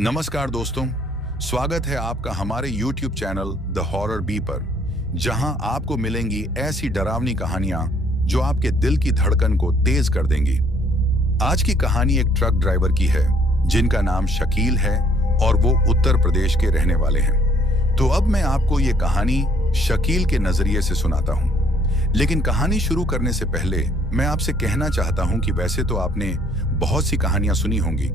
नमस्कार दोस्तों, स्वागत है आपका हमारे YouTube channel the horror B पर, जहां आपको मिलेंगी ऐसी डरावनी कहानियां जो आपके दिल की धड़कन को तेज कर देंगी। आज की कहानी एक ट्रक ड्राइवर की है जिनका नाम शकील है और वो उत्तर प्रदेश के रहने वाले हैं। तो अब मैं आपको ये कहानी शकील के नजरिए से सुनाता हूँ। लेकिन कहानी शुरू करने से पहले मैं आपसे कहना चाहता हूँ कि वैसे तो आपने बहुत सी कहानियां सुनी होंगी,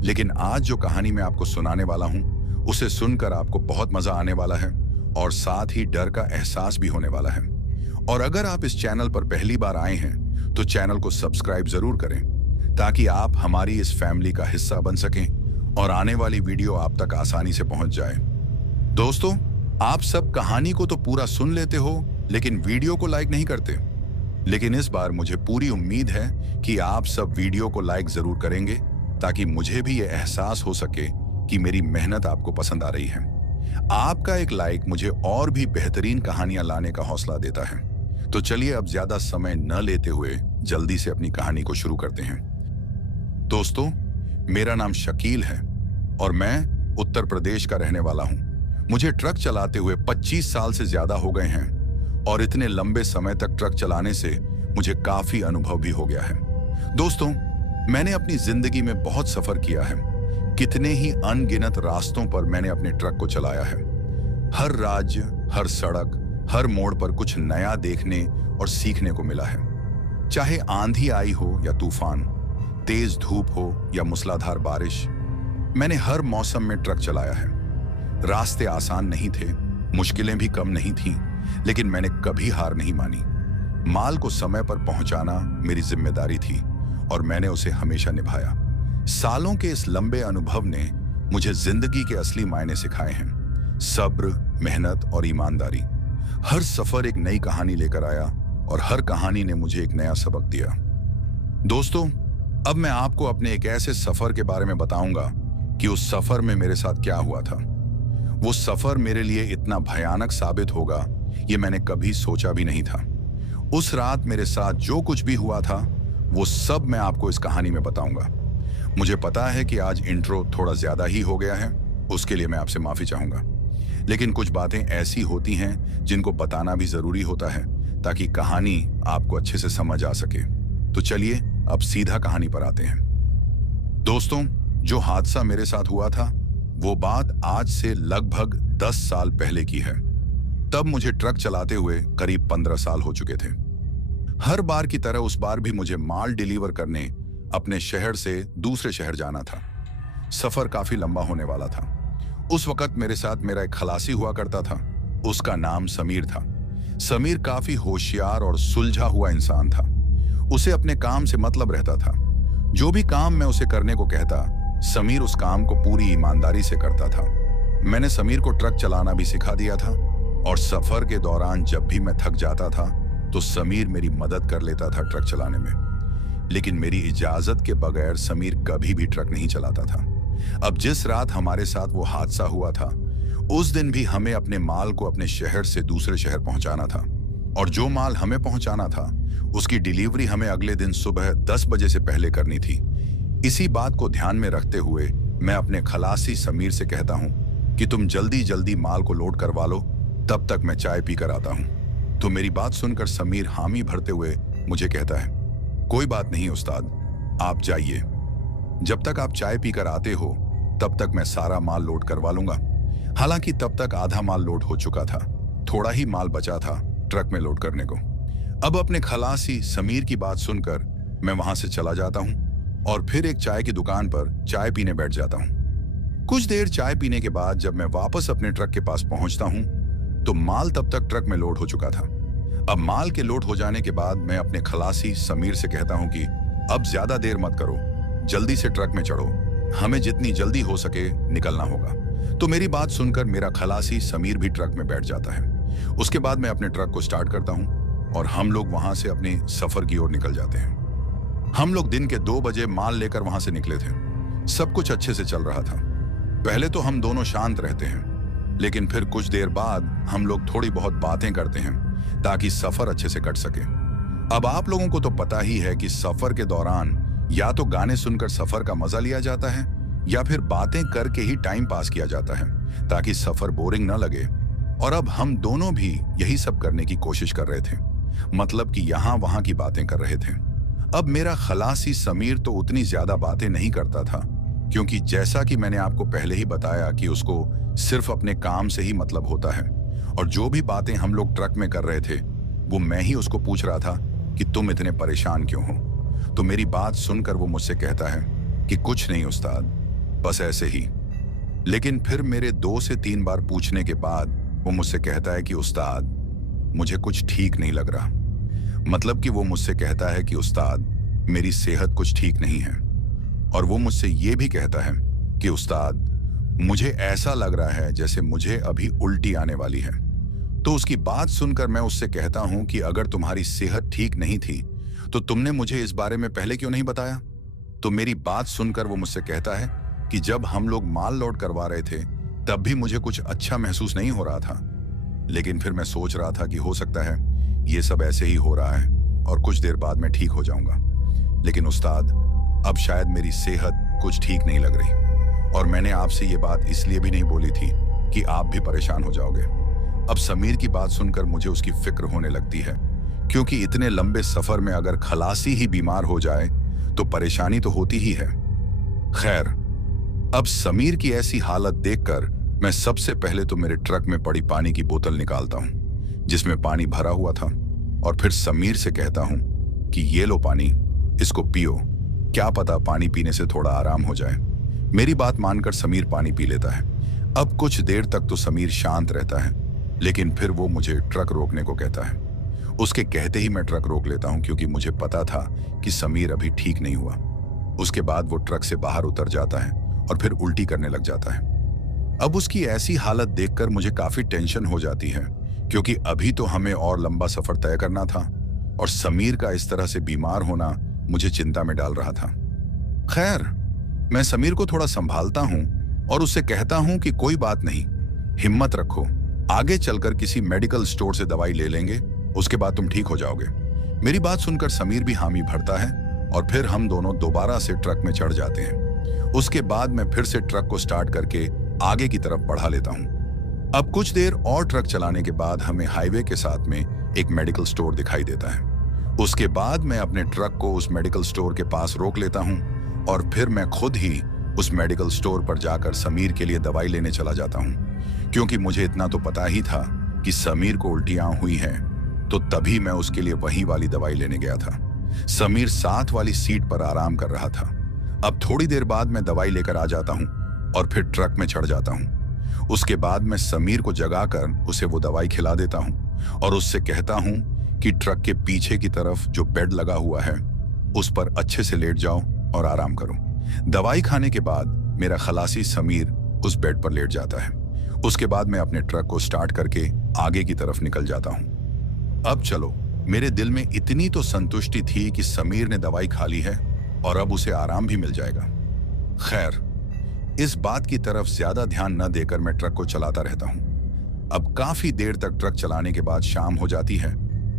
लेकिन आज जो कहानी मैं आपको सुनाने वाला हूं उसे सुनकर आपको बहुत मजा आने वाला है और साथ ही डर का एहसास भी होने वाला है। और अगर आप इस चैनल पर पहली बार आए हैं तो चैनल को सब्सक्राइब जरूर करें ताकि आप हमारी इस फैमिली का हिस्सा बन सकें और आने वाली वीडियो आप तक आसानी से पहुंच जाए। दोस्तों, आप सब कहानी को तो पूरा सुन लेते हो लेकिन वीडियो को लाइक नहीं करते। लेकिन इस बार मुझे पूरी उम्मीद है कि आप सब वीडियो को लाइक जरूर करेंगे ताकि मुझे भी ये एहसास हो सके कि मेरी मेहनत आपको पसंद आ रही है। आपका एक लाइक मुझे और भी बेहतरीन कहानियां लाने का हौसला देता है। तो चलिए अब ज्यादा समय न लेते हुए जल्दी से अपनी कहानी को शुरू करते हैं। दोस्तों, मेरा नाम शकील है और मैं उत्तर प्रदेश का रहने वाला हूं। मुझे ट्रक चलाते हुए 25 साल से ज्यादा हो गए हैं और इतने लंबे समय तक ट्रक चलाने से मुझे काफी अनुभव भी हो गया है। दोस्तों, मैंने अपनी जिंदगी में बहुत सफर किया है। कितने ही अनगिनत रास्तों पर मैंने अपने ट्रक को चलाया है। हर राज्य, हर सड़क, हर मोड़ पर कुछ नया देखने और सीखने को मिला है। चाहे आंधी आई हो या तूफान, तेज धूप हो या मूसलाधार बारिश, मैंने हर मौसम में ट्रक चलाया है। रास्ते आसान नहीं थे, मुश्किलें भी कम नहीं थीं, लेकिन मैंने कभी हार नहीं मानी। माल को समय पर पहुंचाना मेरी जिम्मेदारी थी और मैंने उसे हमेशा निभाया। सालों के इस लंबे अनुभव ने मुझे जिंदगी के असली मायने सिखाए हैं। सब्र, मेहनत और ईमानदारी। हर सफर एक नई कहानी लेकर आया और हर कहानी ने मुझे एक नया सबक दिया। दोस्तों, अब मैं आपको अपने एक ऐसे सफर के बारे में बताऊंगा कि उस सफर में मेरे साथ क्या हुआ था। वो सफर मेरे लिए इतना भयानक साबित होगा ये मैंने कभी सोचा भी नहीं था। उस रात मेरे साथ जो कुछ भी हुआ था वो सब मैं आपको इस कहानी में बताऊंगा। मुझे पता है कि आज इंट्रो थोड़ा ज्यादा ही हो गया है, उसके लिए मैं आपसे माफी चाहूंगा। लेकिन कुछ बातें ऐसी होती हैं जिनको बताना भी जरूरी होता है ताकि कहानी आपको अच्छे से समझ आ सके। तो चलिए अब सीधा कहानी पर आते हैं। दोस्तों, जो हादसा मेरे साथ हुआ था वो बात आज से लगभग 10 साल पहले की है। तब मुझे ट्रक चलाते हुए करीब 15 साल हो चुके थे। हर बार की तरह उस बार भी मुझे माल डिलीवर करने अपने शहर से दूसरे शहर जाना था। सफर काफी लंबा होने वाला था। उस वक्त मेरे साथ मेरा एक खलासी हुआ करता था। उसका नाम समीर था। समीर काफी होशियार और सुलझा हुआ इंसान था। उसे अपने काम से मतलब रहता था। जो भी काम मैं उसे करने को कहता, समीर उस काम को पूरी ईमानदारी से करता था। मैंने समीर को ट्रक चलाना भी सिखा दिया था और सफर के दौरान जब भी मैं थक जाता था तो समीर मेरी मदद कर लेता था ट्रक चलाने में। लेकिन मेरी इजाजत के बगैर समीर कभी भी ट्रक नहीं चलाता था। अब जिस रात हमारे साथ वो हादसा हुआ था उस दिन भी हमें अपने माल को अपने शहर से दूसरे शहर पहुंचाना था और जो माल हमें पहुंचाना था उसकी डिलीवरी हमें अगले दिन सुबह 10 बजे से पहले करनी थी। इसी बात को ध्यान में रखते हुए मैं अपने खलासी समीर से कहता हूं कि तुम जल्दी जल्दी माल को लोड करवा लो, तब तक मैं चाय पी कर आता हूं। तो मेरी बात सुनकर समीर हामी भरते हुए मुझे कहता है, कोई बात नहीं उस्ताद, आप जाइए। जब तक आप चाय पीकर आते हो तब तक मैं सारा माल लोड करवा लूंगा। हालांकि तब तक आधा माल लोड हो चुका था, थोड़ा ही माल बचा था ट्रक में लोड करने को। अब अपने खलासी समीर की बात सुनकर मैं वहां से चला जाता हूं और फिर एक चाय की दुकान पर चाय पीने बैठ जाता हूं। कुछ देर चाय पीने के बाद जब मैं वापस अपने ट्रक के पास पहुंचता हूं तो माल तब तक ट्रक में लोड हो चुका था। अब माल के लोड हो जाने के बाद मैं अपने खलासी समीर से कहता हूं कि अब ज्यादा देर मत करो, जल्दी से ट्रक में चढ़ो, हमें जितनी जल्दी हो सके निकलना होगा। तो मेरी बात सुनकर मेरा खलासी समीर भी ट्रक में बैठ जाता है। उसके बाद मैं अपने ट्रक को स्टार्ट करता हूं और हम लोग वहां से अपने सफर की ओर निकल जाते हैं। हम लोग दिन के 2 बजे माल लेकर वहां से निकले थे। सब कुछ अच्छे से चल रहा था। पहले तो हम दोनों शांत रहते हैं, लेकिन फिर कुछ देर बाद हम लोग थोड़ी बहुत बातें करते हैं ताकि सफर अच्छे से कट सके। अब आप लोगों को तो पता ही है कि सफर के दौरान या तो गाने सुनकर सफर का मजा लिया जाता है या फिर बातें करके ही टाइम पास किया जाता है ताकि सफर बोरिंग ना लगे। और अब हम दोनों भी यही सब करने की कोशिश कर रहे थे, मतलब कि यहां वहां की बातें कर रहे थे। अब मेरा खलासी समीर तो उतनी ज्यादा बातें नहीं करता था, क्योंकि जैसा कि मैंने आपको पहले ही बताया कि उसको सिर्फ अपने काम से ही मतलब होता है। और जो भी बातें हम लोग ट्रक में कर रहे थे वो मैं ही उसको पूछ रहा था कि तुम इतने परेशान क्यों हो। तो मेरी बात सुनकर वो मुझसे कहता है कि कुछ नहीं उस्ताद, बस ऐसे ही। लेकिन फिर मेरे 2 से 3 बार पूछने के बाद वो मुझसे कहता है कि उस्ताद, मुझे कुछ ठीक नहीं लग रहा। मतलब कि वो मुझसे कहता है कि उस्ताद, मेरी सेहत कुछ ठीक नहीं है। और वो मुझसे ये भी कहता है कि उस्ताद, मुझे ऐसा लग रहा है जैसे मुझे अभी उल्टी आने वाली है। तो उसकी बात सुनकर मैं उससे कहता हूं कि अगर तुम्हारी सेहत ठीक नहीं थी तो तुमने मुझे इस बारे में पहले क्यों नहीं बताया। तो मेरी बात सुनकर वो मुझसे कहता है कि जब हम लोग माल लोड करवा रहे थे तब भी मुझे कुछ अच्छा महसूस नहीं हो रहा था। लेकिन फिर मैं सोच रहा था कि हो सकता है ये सब ऐसे ही हो रहा है और कुछ देर बाद मैं ठीक हो जाऊंगा। लेकिन उस्ताद, अब शायद मेरी सेहत कुछ ठीक नहीं लग रही। और मैंने आपसे ये बात इसलिए भी नहीं बोली थी कि आप भी परेशान हो जाओगे। अब समीर की बात सुनकर मुझे उसकी फिक्र होने लगती है, क्योंकि इतने लंबे सफर में अगर खलासी ही बीमार हो जाए तो परेशानी तो होती ही है। खैर, अब समीर की ऐसी हालत देखकर मैं सबसे पहले तो मेरे ट्रक में पड़ी पानी की बोतल निकालता हूं जिसमें पानी भरा हुआ था, और फिर समीर से कहता हूं कि ये लो पानी, इसको पियो, क्या पता पानी पीने से थोड़ा आराम हो जाए। मेरी बात मानकर समीर पानी पी लेता है। अब कुछ देर तक तो समीर शांत रहता है, लेकिन फिर वो मुझे ट्रक रोकने को कहता है। उसके कहते ही मैं ट्रक रोक लेता हूं, क्योंकि मुझे पता था कि समीर अभी ठीक नहीं हुआ। उसके बाद वो ट्रक से बाहर उतर जाता है और फिर उल्टी करने लग जाता है। अब उसकी ऐसी हालत देखकर मुझे काफी टेंशन हो जाती है, क्योंकि अभी तो हमें और लंबा सफर तय करना था और समीर का इस तरह से बीमार होना मुझे चिंता में डाल रहा था। खैर, मैं समीर को थोड़ा संभालता हूं और उससे कहता हूं कि कोई बात नहीं, हिम्मत रखो, आगे चलकर किसी मेडिकल स्टोर से दवाई ले लेंगे, उसके बाद तुम ठीक हो जाओगे। मेरी बात सुनकर समीर भी हामी भरता है और फिर हम दोनों दोबारा से ट्रक में चढ़ जाते हैं। उसके बाद मैं फिर से ट्रक को स्टार्ट करके आगे की तरफ बढ़ा लेता हूं। अब कुछ देर और ट्रक चलाने के बाद हमें हाईवे के साथ में एक मेडिकल स्टोर दिखाई देता है। उसके बाद मैं अपने ट्रक को उस मेडिकल स्टोर के पास रोक लेता हूं और फिर मैं खुद ही उस मेडिकल स्टोर पर जाकर समीर के लिए दवाई लेने चला जाता हूं, क्योंकि मुझे इतना तो पता ही था कि समीर को उल्टियां हुई हैं। तो तभी मैं उसके लिए वही वाली दवाई लेने गया था। समीर साथ वाली सीट पर आराम कर रहा था। अब थोड़ी देर बाद मैं दवाई लेकर आ जाता हूं और फिर ट्रक में चढ़ जाता हूं। उसके बाद मैं समीर को जगाकर उसे वो दवाई खिला देता हूं और उससे कहता हूं कि ट्रक के पीछे की तरफ जो बेड लगा हुआ है उस पर अच्छे से लेट जाओ और आराम करो। दवाई खाने के बाद मेरा खलासी समीर उस बेड पर लेट जाता है। उसके बाद मैं अपने ट्रक को स्टार्ट करके आगे की तरफ निकल जाता हूं। अब चलो, मेरे दिल में इतनी तो संतुष्टि थी कि समीर ने दवाई खा ली है और अब उसे आराम भी मिल जाएगा। खैर, इस बात की तरफ ज्यादा ध्यान न देकर मैं ट्रक को चलाता रहता हूं। अब काफी देर तक ट्रक चलाने के बाद शाम हो जाती है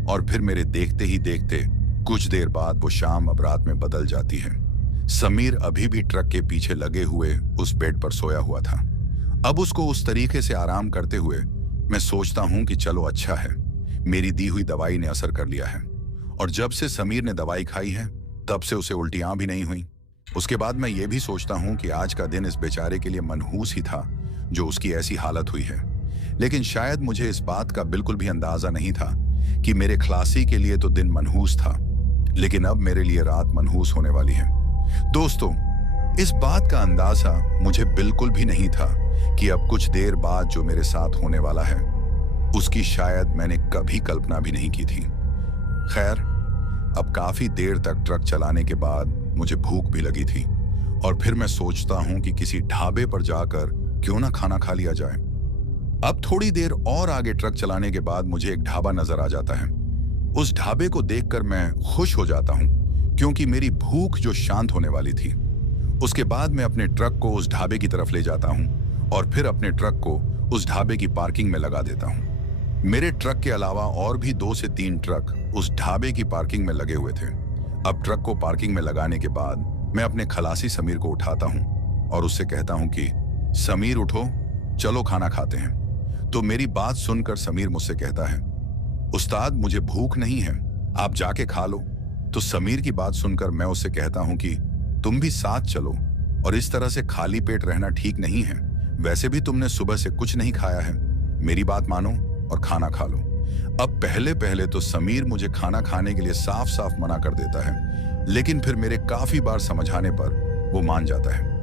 और फिर मेरे देखते ही देखते कुछ देर बाद वो शाम अब रात में बदल जाती है। समीर अभी भी ट्रक के पीछे लगे हुए उस बेड पर सोया हुआ था। अब उसको उस तरीके से आराम करते हुए मैं सोचता हूं कि चलो अच्छा है, मेरी दी हुई दवाई ने असर कर लिया है। और जब से समीर ने दवाई खाई है तब से उसे उल्टियां भी नहीं हुई। उसके बाद मैं ये भी सोचता हूं कि आज का दिन इस बेचारे के लिए मनहूस ही था जो उसकी ऐसी हालत हुई है। लेकिन शायद मुझे इस बात का बिल्कुल भी अंदाजा नहीं था कि मेरे खलासी के लिए तो दिन मनहूस था, लेकिन अब मेरे लिए रात मनहूस होने वाली है। दोस्तों, इस बात का अंदाजा मुझे बिल्कुल भी नहीं था कि अब कुछ देर बाद जो मेरे साथ होने वाला है उसकी शायद मैंने कभी कल्पना भी नहीं की थी। खैर, अब काफी देर तक ट्रक चलाने के बाद मुझे भूख भी लगी थी और फिर मैं सोचता हूं कि किसी ढाबे पर जाकर क्यों ना खाना खा लिया जाए। अब थोड़ी देर और आगे ट्रक चलाने के बाद मुझे एक ढाबा नजर आ जाता है। उस ढाबे को देखकर मैं खुश हो जाता हूं, क्योंकि मेरी भूख जो शांत होने वाली थी। उसके बाद मैं अपने ट्रक को उस ढाबे की तरफ ले जाता हूं और फिर अपने ट्रक को उस ढाबे की पार्किंग में लगा देता हूं। मेरे ट्रक के अलावा और भी 2 से 3 ट्रक उस ढाबे की पार्किंग में लगे हुए थे। अब ट्रक को पार्किंग में लगाने के बाद मैं अपने खलासी समीर को उठाता हूं और उससे कहता हूं कि समीर उठो, चलो खाना खाते हैं। तो मेरी बात सुनकर समीर मुझसे कहता है, उस्ताद मुझे भूख नहीं है, आप जाके खा लो। तो समीर की बात सुनकर मैं उससे कहता हूं कि तुम भी साथ चलो, और इस तरह से खाली पेट रहना ठीक नहीं है। वैसे भी तुमने सुबह से कुछ नहीं खाया है, मेरी बात मानो और खाना खा लो। अब पहले पहले तो समीर मुझे खाना खाने के लिए साफ साफ मना कर देता है, लेकिन फिर मेरे काफी बार समझाने पर वो मान जाता है।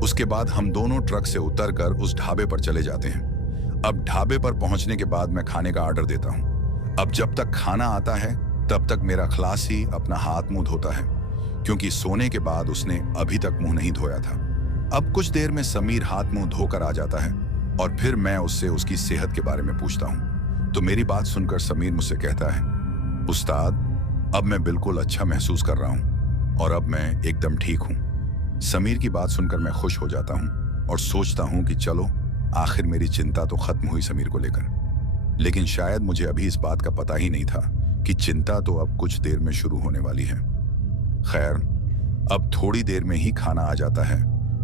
उसके बाद हम दोनों ट्रक से उतरकर उस ढाबे पर चले जाते हैं। अब ढाबे पर पहुंचने के बाद मैं खाने का ऑर्डर देता हूं। अब जब तक खाना आता है तब तक मेरा खलासी अपना हाथ मुंह धोता है, क्योंकि सोने के बाद उसने अभी तक मुंह नहीं धोया था। अब कुछ देर में समीर हाथ मुंह धोकर आ जाता है और फिर मैं उससे उसकी सेहत के बारे में पूछता हूं। तो मेरी बात सुनकर समीर मुझसे कहता है, उस्ताद अब मैं बिल्कुल अच्छा महसूस कर रहा हूं और अब मैं एकदम ठीक हूं। समीर की बात सुनकर मैं खुश हो जाता हूं और सोचता हूं कि चलो आखिर मेरी चिंता तो खत्म हुई समीर को लेकर। लेकिन शायद मुझे अभी इस बात का पता ही नहीं था कि चिंता तो अब कुछ देर में शुरू होने वाली है। खैर, अब थोड़ी देर में ही खाना आ जाता है।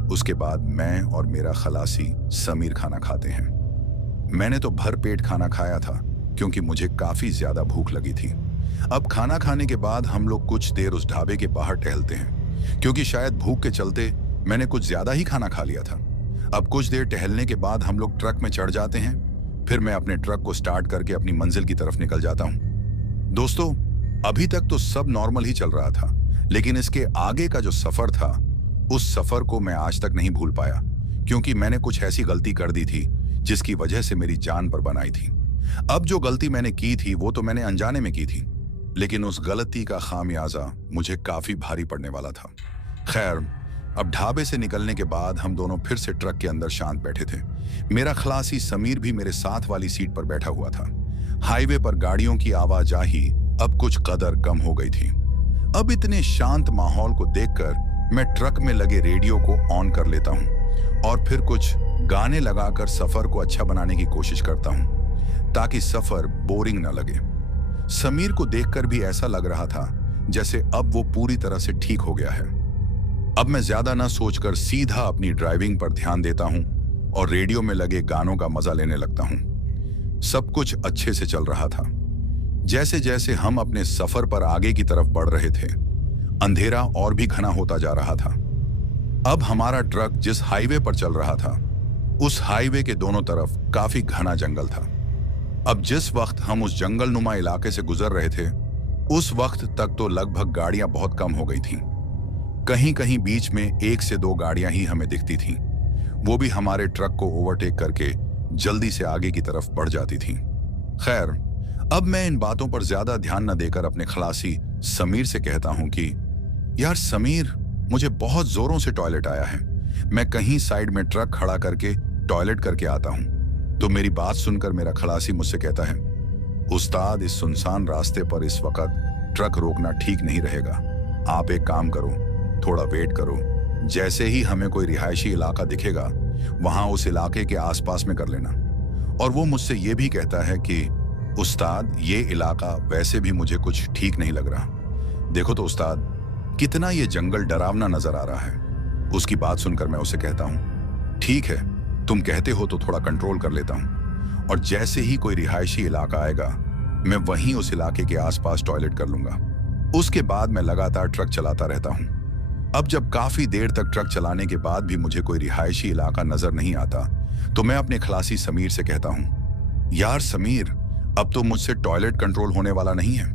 उसके बाद मैं और मेरा खलासी समीर खाना खाते हैं। मैंने तो भर पेट खाना खाया था क्योंकि मुझे काफी ज्यादा भूख लगी थी। अब खाना खाने के बाद हम लोग कुछ देर उस ढाबे के बाहर टहलते हैं, क्योंकि शायद भूख के चलते मैंने कुछ ज्यादा ही खाना खा लिया था। अब कुछ देर टहलने के बाद हम लोग ट्रक में चढ़ जाते हैं। फिर मैं अपने ट्रक को स्टार्ट करके अपनी मंजिल की तरफ निकल जाता हूं। दोस्तों, अभी तक तो सब नॉर्मल ही चल रहा था, लेकिन इसके आगे का जो सफर था, उस सफर को मैं आज तक नहीं भूल पाया, क्योंकि मैंने कुछ ऐसी गलती कर दी थी जिसकी वजह से मेरी जान पर बनाई थी। अब जो गलती मैंने की थी वो तो मैंने अनजाने में की थी, लेकिन उस गलती का खामियाजा मुझे काफी भारी पड़ने वाला था। खैर, अब ढाबे से निकलने के बाद हम दोनों फिर से ट्रक के अंदर शांत बैठे थे। मेरा खलासी समीर भी मेरे साथ वाली सीट पर बैठा हुआ था। हाईवे पर गाड़ियों की आवाजाही अब कुछ कदर कम हो गई थी। अब इतने शांत माहौल को देखकर मैं ट्रक में लगे रेडियो को ऑन कर लेता हूं और फिर कुछ गाने लगाकर सफर को अच्छा बनाने की कोशिश करता हूं, ताकि सफर बोरिंग न लगे। समीर को देखकर भी ऐसा लग रहा था जैसे अब वो पूरी तरह से ठीक हो गया है। अब मैं ज्यादा ना सोचकर सीधा अपनी ड्राइविंग पर ध्यान देता हूं और रेडियो में लगे गानों का मजा लेने लगता हूं। सब कुछ अच्छे से चल रहा था। जैसे जैसे हम अपने सफर पर आगे की तरफ बढ़ रहे थे, अंधेरा और भी घना होता जा रहा था। अब हमारा ट्रक जिस हाईवे पर चल रहा था, उस हाईवे के दोनों तरफ काफी घना जंगल था। अब जिस वक्त हम उस जंगल नुमा इलाके से गुजर रहे थे, उस वक्त तक तो लगभग गाड़ियां बहुत कम हो गई थीं। कहीं कहीं बीच में 1 से 2 गाड़ियां ही हमें दिखती थीं, वो भी हमारे ट्रक को ओवरटेक करके जल्दी से आगे की तरफ बढ़ जाती थीं। खैर, अब मैं इन बातों पर ज्यादा ध्यान न देकर अपने खलासी समीर से कहता हूं कि यार समीर, मुझे बहुत जोरों से टॉयलेट आया है, मैं कहीं साइड में ट्रक खड़ा करके टॉयलेट करके आता हूं। तो मेरी बात सुनकर मेरा खलासी मुझसे कहता है, उस्ताद इस सुनसान रास्ते पर इस वक्त ट्रक रोकना ठीक नहीं रहेगा। आप एक काम करो, थोड़ा वेट करो, जैसे ही हमें कोई रिहायशी इलाका दिखेगा वहां उस इलाके के आसपास में कर लेना। और वो मुझसे ये भी कहता है कि उस्ताद ये इलाका वैसे भी मुझे कुछ ठीक नहीं लग रहा। देखो तो उस्ताद, कितना ये जंगल डरावना नजर आ रहा है। उसकी बात सुनकर मैं उसे कहता हूं, ठीक है, तुम कहते हो तो थोड़ा कंट्रोल कर लेता हूं, और जैसे ही कोई रिहायशी इलाका आएगा मैं वहीं उस इलाके के आसपास टॉयलेट कर लूंगा। उसके बाद मैं लगातार ट्रक चलाता रहता हूं। अब जब काफी देर तक ट्रक चलाने के बाद भी मुझे कोई रिहायशी इलाका नजर नहीं आता, तो मैं अपने खलासी समीर से कहता हूं, यार समीर, अब तो मुझसे टॉयलेट कंट्रोल होने वाला नहीं है।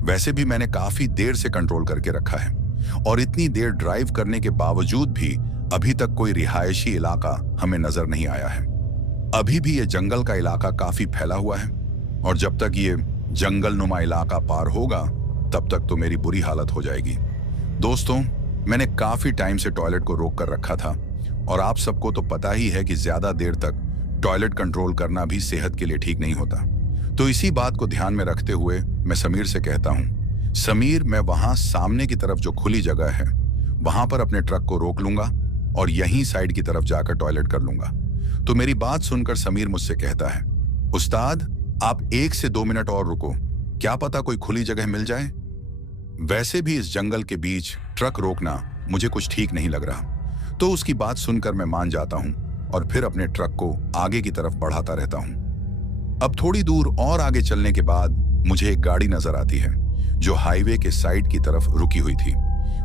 वैसे भी मैंने काफी देर से कंट्रोल करके रखा है, और इतनी देर ड्राइव करने के बावजूद भी अभी तक कोई रिहायशी इलाका हमें नजर नहीं आया है। अभी भी ये जंगल का इलाका काफी फैला हुआ है, और जब तक ये जंगल नुमा इलाका पार होगा तब तक तो मेरी बुरी हालत हो जाएगी। दोस्तों, मैंने काफी टाइम से टॉयलेट को रोक कर रखा था, और आप सबको तो पता ही है कि ज्यादा देर तक टॉयलेट कंट्रोल करना भी सेहत के लिए ठीक नहीं होता। तो इसी बात को ध्यान में रखते हुए मैं समीर से कहता हूं, समीर, मैं वहां सामने की तरफ जो खुली जगह है वहां पर अपने ट्रक को रोक लूंगा और यहीं साइड की तरफ जाकर टॉयलेट कर लूंगा। तो मेरी बात सुनकर समीर मुझसे कहता है, उस्ताद आप 1 से 2 मिनट और रुको, क्या पता कोई खुली जगह मिल जाए। वैसे भी इस जंगल के बीच ट्रक रोकना मुझे कुछ ठीक नहीं लग रहा। तो उसकी बात सुनकर मैं मान जाता हूं और फिर अपने ट्रक को आगे की तरफ बढ़ाता रहता हूं। अब थोड़ी दूर और आगे चलने के बाद मुझे एक गाड़ी नजर आती है जो हाईवे के साइड की तरफ रुकी हुई थी।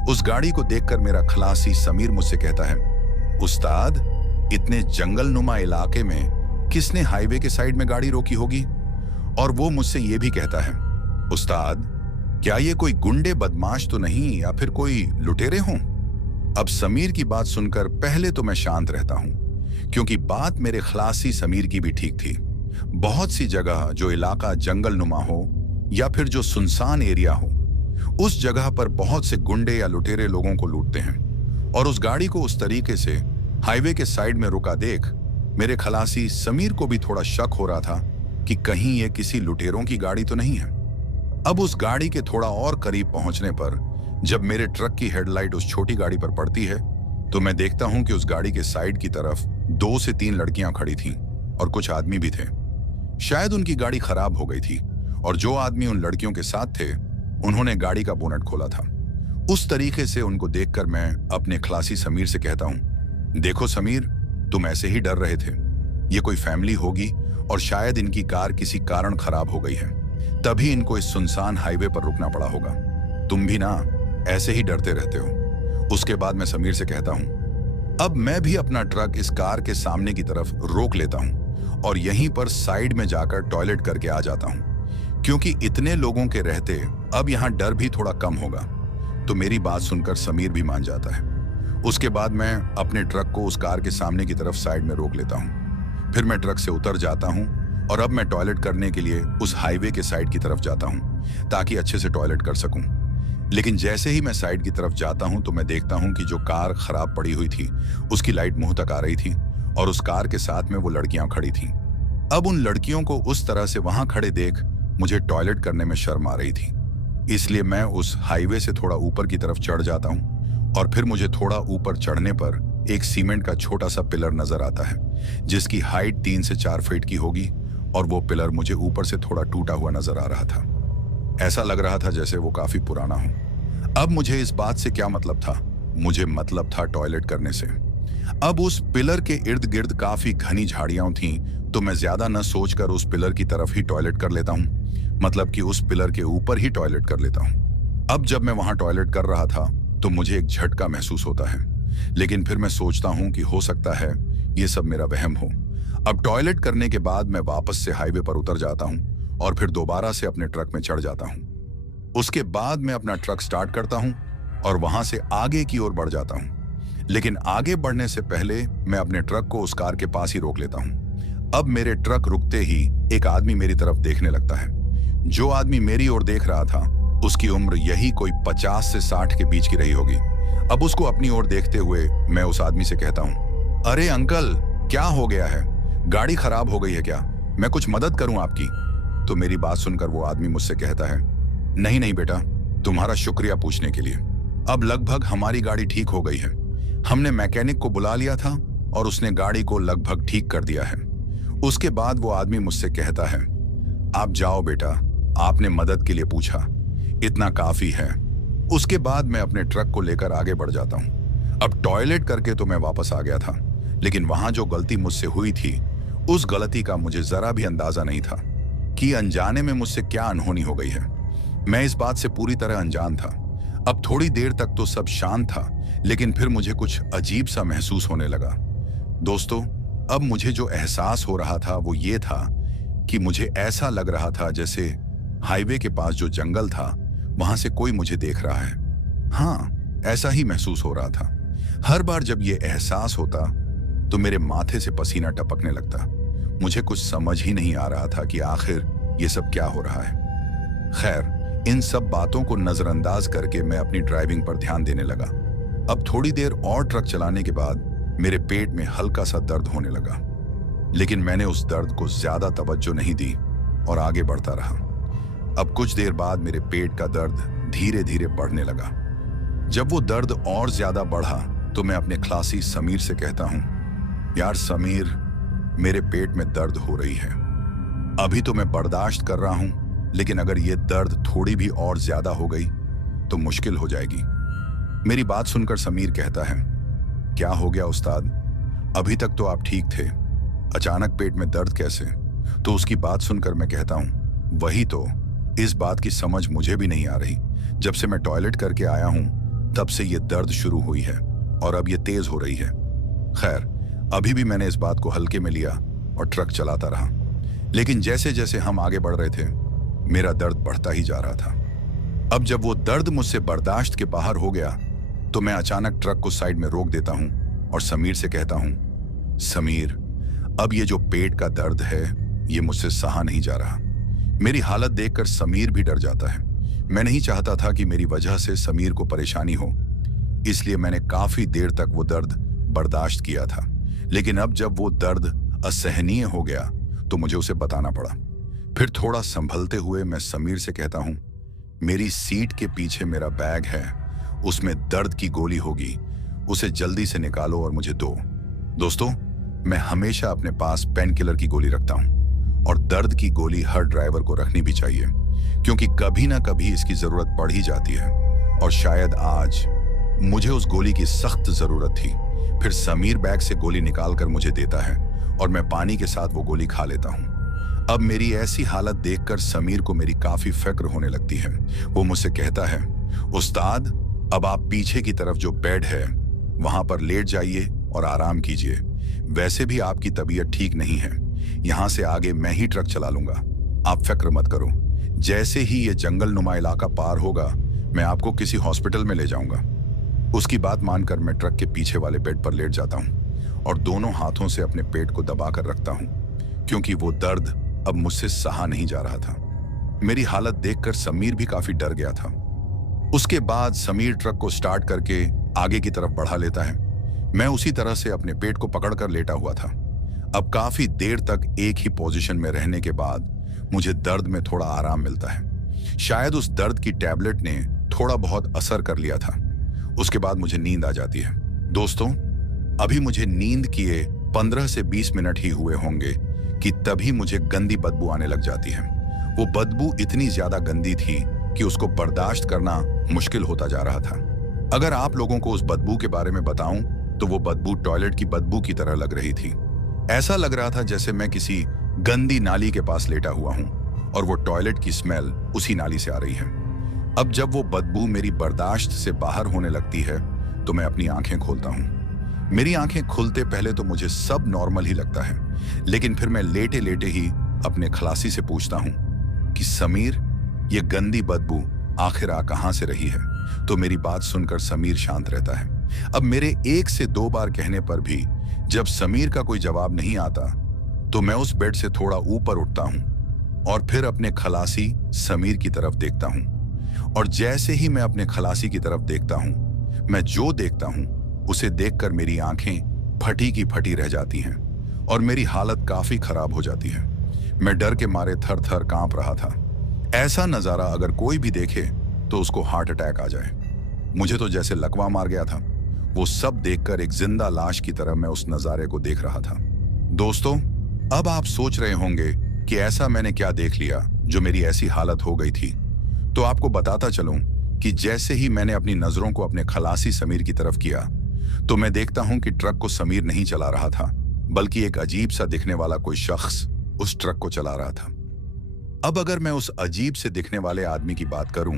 उस गाड़ी को देखकर मेरा खलासी समीर मुझसे कहता है, उस्ताद, इतने जंगल नुमा इलाके में किसने हाईवे के साइड में गाड़ी रोकी होगी? और वो मुझसे ये भी कहता है, उस्ताद, क्या ये कोई गुंडे बदमाश तो नहीं या फिर कोई लुटेरे हों? अब समीर की बात सुनकर पहले तो मैं शांत रहता हूं, क्योंकि बात मेरे खलासी समीर की भी ठीक थी। बहुत सी जगह जो इलाका जंगल नुमा हो या फिर जो सुनसान एरिया हो, उस जगह पर बहुत से गुंडे या लुटेरे लोगों को लूटते हैं। और उस गाड़ी को उस तरीके से हाईवे के साइड में रुका देख मेरे खलासी समीर को भी थोड़ा शक हो रहा था कि कहीं ये किसी लुटेरों की गाड़ी तो नहीं है। अब उस गाड़ी के थोड़ा और करीब पहुंचने पर जब मेरे ट्रक की हेडलाइट उस छोटी गाड़ी पर पड़ती है तो मैं देखता हूं कि उस गाड़ी के साइड की तरफ 2 से 3 लड़कियां खड़ी थीं और कुछ आदमी भी थे। शायद उनकी गाड़ी खराब हो गई थी और जो आदमी उन लड़कियों के साथ थे उन्होंने गाड़ी का बोनट खोला था। उस तरीके से उनको देखकर मैं अपने खलासी समीर से कहता हूं, देखो समीर, तुम ऐसे ही डर रहे थे। ये कोई फैमिली होगी और शायद इनकी कार किसी कारण खराब हो गई है, तभी इनको इस सुनसान हाईवे पर रुकना पड़ा होगा। तुम भी ना ऐसे ही डरते रहते हो। उसके बाद मैं समीर से कहता हूं, अब मैं भी अपना ट्रक इस कार के सामने की तरफ रोक लेता हूं और यहीं पर साइड में जाकर टॉयलेट करके आ जाता हूं, क्योंकि इतने लोगों के रहते अब यहां डर भी थोड़ा कम होगा। तो मेरी बात सुनकर समीर भी मान जाता है। उसके बाद मैं अपने ट्रक को उस कार के सामने की तरफ साइड में रोक लेता हूं। फिर मैं ट्रक से उतर जाता हूं और अब मैं टॉयलेट करने के लिए उस हाईवे के साइड की तरफ जाता हूं ताकि अच्छे से टॉयलेट कर सकूं। लेकिन जैसे ही मैं साइड की तरफ जाता हूं तो मैं देखता हूं कि जो कार खराब पड़ी हुई थी उसकी लाइट मुंह तक आ रही थी और उस कार के साथ में वो लड़कियां खड़ी थीं। अब उन लड़कियों को उस तरह से वहां खड़े देख मुझे टॉयलेट करने में शर्म आ रही थी, इसलिए मैं उस हाईवे से थोड़ा ऊपर की तरफ चढ़ जाता हूं और फिर मुझे थोड़ा ऊपर चढ़ने पर एक सीमेंट का छोटा सा पिलर नजर आता है जिसकी हाइट 3 से 4 फीट की होगी और वो पिलर मुझे ऊपर से थोड़ा टूटा हुआ नजर आ रहा था। ऐसा लग रहा था जैसे वो काफी पुराना हो। अब मुझे इस बात से क्या मतलब था? मुझे मतलब था टॉयलेट करने से। अब उस पिलर के इर्द गिर्द काफी घनी झाड़ियां थीं, तो मैं ज्यादा न सोचकर उस पिलर की तरफ ही टॉयलेट कर लेता हूं, मतलब कि उस पिलर के ऊपर ही टॉयलेट कर लेता हूं। अब जब मैं वहां टॉयलेट कर रहा था तो मुझे एक झटका महसूस होता है, लेकिन फिर मैं सोचता हूं कि हो सकता है ये सब मेरा वहम हो। अब टॉयलेट करने के बाद मैं वापस से हाईवे पर उतर जाता हूं और फिर दोबारा से अपने ट्रक में चढ़ जाता हूं। उसके बाद मैं अपना ट्रक स्टार्ट करता हूं और वहां से आगे की ओर बढ़ जाता हूं। लेकिन आगे बढ़ने से पहले मैं अपने ट्रक को उस कार के पास ही रोक लेता हूं। अब मेरे ट्रक रुकते ही एक आदमी मेरी तरफ देखने लगता है। जो आदमी मेरी ओर देख रहा था उसकी उम्र यही कोई 50 से 60 के बीच की रही होगी। अब उसको अपनी ओर देखते हुए मैं उस आदमी से कहता हूं, अरे अंकल, क्या हो गया है? गाड़ी खराब हो गई है क्या? मैं कुछ मदद करूं आपकी? तो मेरी बात सुनकर वो आदमी मुझसे कहता है, नहीं नहीं बेटा, तुम्हारा शुक्रिया पूछने के लिए। अब लगभग हमारी गाड़ी ठीक हो गई है। हमने मैकेनिक को बुला लिया था और उसने गाड़ी को लगभग ठीक कर दिया है। उसके बाद वो आदमी मुझसे कहता है, आप जाओ बेटा, आपने मदद के लिए पूछा, इतना काफी है। उसके बाद मैं अपने ट्रक को लेकर आगे बढ़ जाता हूं। अब टॉयलेट करके तो मैं वापस आ गया था, लेकिन वहां जो गलती मुझसे हुई थी उस गलती का मुझे जरा भी अंदाजा नहीं था कि अनजाने में मुझसे क्या अनहोनी हो गई है। मैं इस बात से पूरी तरह अनजान था। अब थोड़ी देर तक तो सब शांत था, लेकिन फिर मुझे कुछ अजीब सा महसूस होने लगा। दोस्तों, अब मुझे जो एहसास हो रहा था वो ये था कि मुझे ऐसा लग रहा था जैसे हाईवे के पास जो जंगल था वहां से कोई मुझे देख रहा है। हाँ, ऐसा ही महसूस हो रहा था। हर बार जब ये एहसास होता तो मेरे माथे से पसीना टपकने लगता। मुझे कुछ समझ ही नहीं आ रहा था कि आखिर ये सब क्या हो रहा है। खैर, इन सब बातों को नजरअंदाज करके मैं अपनी ड्राइविंग पर ध्यान देने लगा। अब थोड़ी देर और ट्रक चलाने के बाद मेरे पेट में हल्का सा दर्द होने लगा, लेकिन मैंने उस दर्द को ज्यादा तवज्जो नहीं दी और आगे बढ़ता रहा। अब कुछ देर बाद मेरे पेट का दर्द धीरे धीरे बढ़ने लगा। जब वो दर्द और ज्यादा बढ़ा तो मैं अपने खलासी समीर से कहता हूं, यार समीर, मेरे पेट में दर्द हो रही है। अभी तो मैं बर्दाश्त कर रहा हूं, लेकिन अगर ये दर्द थोड़ी भी और ज्यादा हो गई तो मुश्किल हो जाएगी। मेरी बात सुनकर समीर कहता है, क्या हो गया उस्ताद? अभी तक तो आप ठीक थे, अचानक पेट में दर्द कैसे? तो उसकी बात सुनकर मैं कहता हूँ, वही तो, इस बात की समझ मुझे भी नहीं आ रही। जब से मैं टॉयलेट करके आया हूँ तब से ये दर्द शुरू हुई है और अब ये तेज हो रही है। खैर, अभी भी मैंने इस बात को हल्के में लिया और ट्रक चलाता रहा, लेकिन जैसे जैसे हम आगे बढ़ रहे थे मेरा दर्द बढ़ता ही जा रहा था। अब जब वो दर्द मुझसे बर्दाश्त के बाहर हो गया तो मैं अचानक ट्रक को साइड में रोक देता हूँ और समीर से कहता हूँ, समीर, अब ये जो पेट का दर्द है ये मुझसे सहा नहीं जा रहा। मेरी हालत देखकर समीर भी डर जाता है। मैं नहीं चाहता था कि मेरी वजह से समीर को परेशानी हो, इसलिए मैंने काफी देर तक वो दर्द बर्दाश्त किया था। लेकिन अब जब वो दर्द असहनीय हो गया तो मुझे उसे बताना पड़ा। फिर थोड़ा संभलते हुए मैं समीर से कहता हूँ, मेरी सीट के पीछे मेरा बैग है, उसमें दर्द की गोली होगी, उसे जल्दी से निकालो और मुझे दो। दोस्तों, मैं हमेशा अपने पास पेन किलर की गोली रखता हूँ और दर्द की गोली हर ड्राइवर को रखनी भी चाहिए, क्योंकि कभी ना कभी इसकी जरूरत पड़ ही जाती है। और शायद आज मुझे उस गोली की सख्त जरूरत थी। फिर समीर बैग से गोली निकालकर मुझे देता है और मैं पानी के साथ वो गोली खा लेता हूँ। अब मेरी ऐसी हालत देखकर समीर को मेरी काफी फिक्र होने लगती है। वो मुझसे कहता है, उस्ताद, अब आप पीछे की तरफ जो बेड है वहां पर लेट जाइए और आराम कीजिए। वैसे भी आपकी तबीयत ठीक नहीं है, यहां से आगे मैं ही ट्रक चला लूंगा, आप फिक्र मत करो। जैसे ही ये जंगल नुमा इलाका पार होगा मैं आपको किसी हॉस्पिटल में ले जाऊंगा। उसकी बात मानकर मैं ट्रक के पीछे वाले बेड पर लेट जाता हूँ और दोनों हाथों से अपने पेट को दबाकर रखता हूँ, क्योंकि वो दर्द अब मुझसे सहा नहीं जा रहा था। मेरी हालत देखकर समीर भी काफी डर गया था। उसके बाद समीर ट्रक को स्टार्ट करके आगे की तरफ बढ़ा लेता है। मैं उसी तरह से अपने पेट को पकड़कर लेटा हुआ था। अब काफी देर तक एक ही पोजीशन में रहने के बाद मुझे दर्द में थोड़ा आराम मिलता है। शायद उस दर्द की टैबलेट ने थोड़ा बहुत असर कर लिया था। उसके बाद मुझे नींद आ जाती है। दोस्तों, अभी मुझे नींद किए 15 से 20 मिनट ही हुए होंगे कि तभी मुझे गंदी बदबू आने लग जाती है। वो बदबू इतनी ज्यादा गंदी थी कि उसको बर्दाश्त करना मुश्किल होता जा रहा था। अगर आप लोगों को उस बदबू के बारे में बताऊं तो वो बदबू टॉयलेट की बदबू की तरह लग रही थी। ऐसा लग रहा था जैसे मैं किसी गंदी नाली के पास लेटा हुआ हूं और वो टॉयलेट की स्मेल उसी नाली से आ रही है। अब जब वो बदबू मेरी बर्दाश्त से बाहर होने लगती है तो मैं अपनी आंखें खोलता हूं। मेरी आंखें खुलते पहले तो मुझे सब नॉर्मल ही लगता है, लेकिन फिर मैं लेटे लेटे ही अपने खलासी से पूछता हूं कि समीर, ये गंदी बदबू आखिर आ कहां से रही है? तो मेरी बात सुनकर समीर शांत रहता है। अब मेरे 1 से 2 बार कहने पर भी जब समीर का कोई जवाब नहीं आता तो मैं उस बेड से थोड़ा ऊपर उठता हूं और फिर अपने खलासी समीर की तरफ देखता हूं। और जैसे ही मैं अपने खलासी की तरफ देखता हूं, मैं जो देखता हूं उसे देखकर मेरी आंखें फटी की फटी रह जाती हैं और मेरी हालत काफी खराब हो जाती है। मैं डर के मारे थर थर कांप रहा था। ऐसा नजारा अगर कोई भी देखे तो उसको हार्ट अटैक आ जाए। मुझे तो जैसे लकवा मार गया था। वो सब देखकर एक जिंदा लाश की तरह मैं उस नजारे को देख रहा था। दोस्तों, अब आप सोच रहे होंगे कि ऐसा मैंने क्या देख लिया जो मेरी ऐसी हालत हो गई थी। तो आपको बताता चलूं कि जैसे ही मैंने अपनी नजरों को अपने खलासी समीर की तरफ किया तो मैं देखता हूं कि ट्रक को समीर नहीं चला रहा था, बल्कि एक अजीब सा दिखने वाला कोई शख्स उस ट्रक को चला रहा था। अब अगर मैं उस अजीब से दिखने वाले आदमी की बात करूं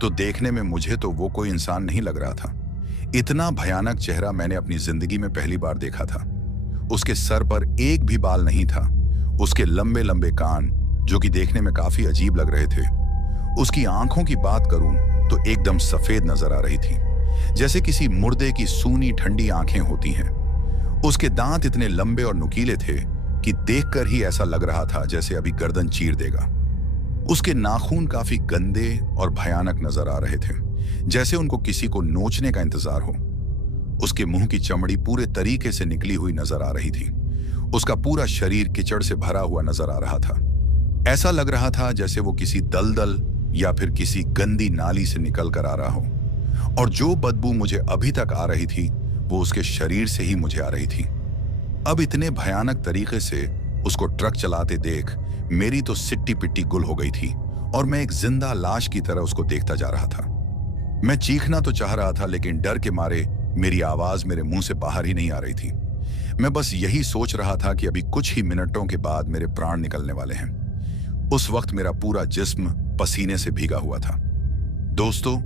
तो देखने में मुझे तो वो कोई इंसान नहीं लग रहा था। इतना भयानक चेहरा मैंने अपनी जिंदगी में पहली बार देखा था। उसके सर पर एक भी बाल नहीं था। उसके लंबे लंबे कान जो कि देखने में काफी अजीब लग रहे थे। उसकी आंखों की बात करूं तो एकदम सफेद नजर आ रही थी, जैसे किसी मुर्दे की सूनी ठंडी आंखें होती हैं। उसके दांत इतने लंबे और नुकीले थे कि देखकर ही ऐसा लग रहा था जैसे अभी गर्दन चीर देगा। उसके नाखून काफी गंदे और भयानक नजर आ रहे थे, जैसे उनको किसी को नोचने का इंतजार हो। उसके मुंह की चमड़ी पूरे तरीके से निकली हुई नजर आ रही थी। उसका पूरा शरीर कीचड़ से भरा हुआ नजर आ रहा था। ऐसा लग रहा था जैसे वो किसी दलदल या फिर किसी गंदी नाली से निकल कर आ रहा हो। और जो बदबू मुझे अभी तक आ रही थी वो उसके शरीर से ही मुझे आ रही थी। अब इतने भयानक तरीके से उसको ट्रक चलाते देख मेरी तो सिट्टी पिट्टी गुल हो गई थी और मैं एक जिंदा लाश की तरह उसको देखता जा रहा था। मैं चीखना तो चाह रहा था, लेकिन डर के मारे मेरी आवाज मेरे मुंह से बाहर ही नहीं आ रही थी। मैं बस यही सोच रहा था कि अभी कुछ ही मिनटों के बाद मेरे प्राण निकलने वाले हैं। उस वक्त मेरा पूरा जिस्म पसीने से भीगा हुआ था। दोस्तों,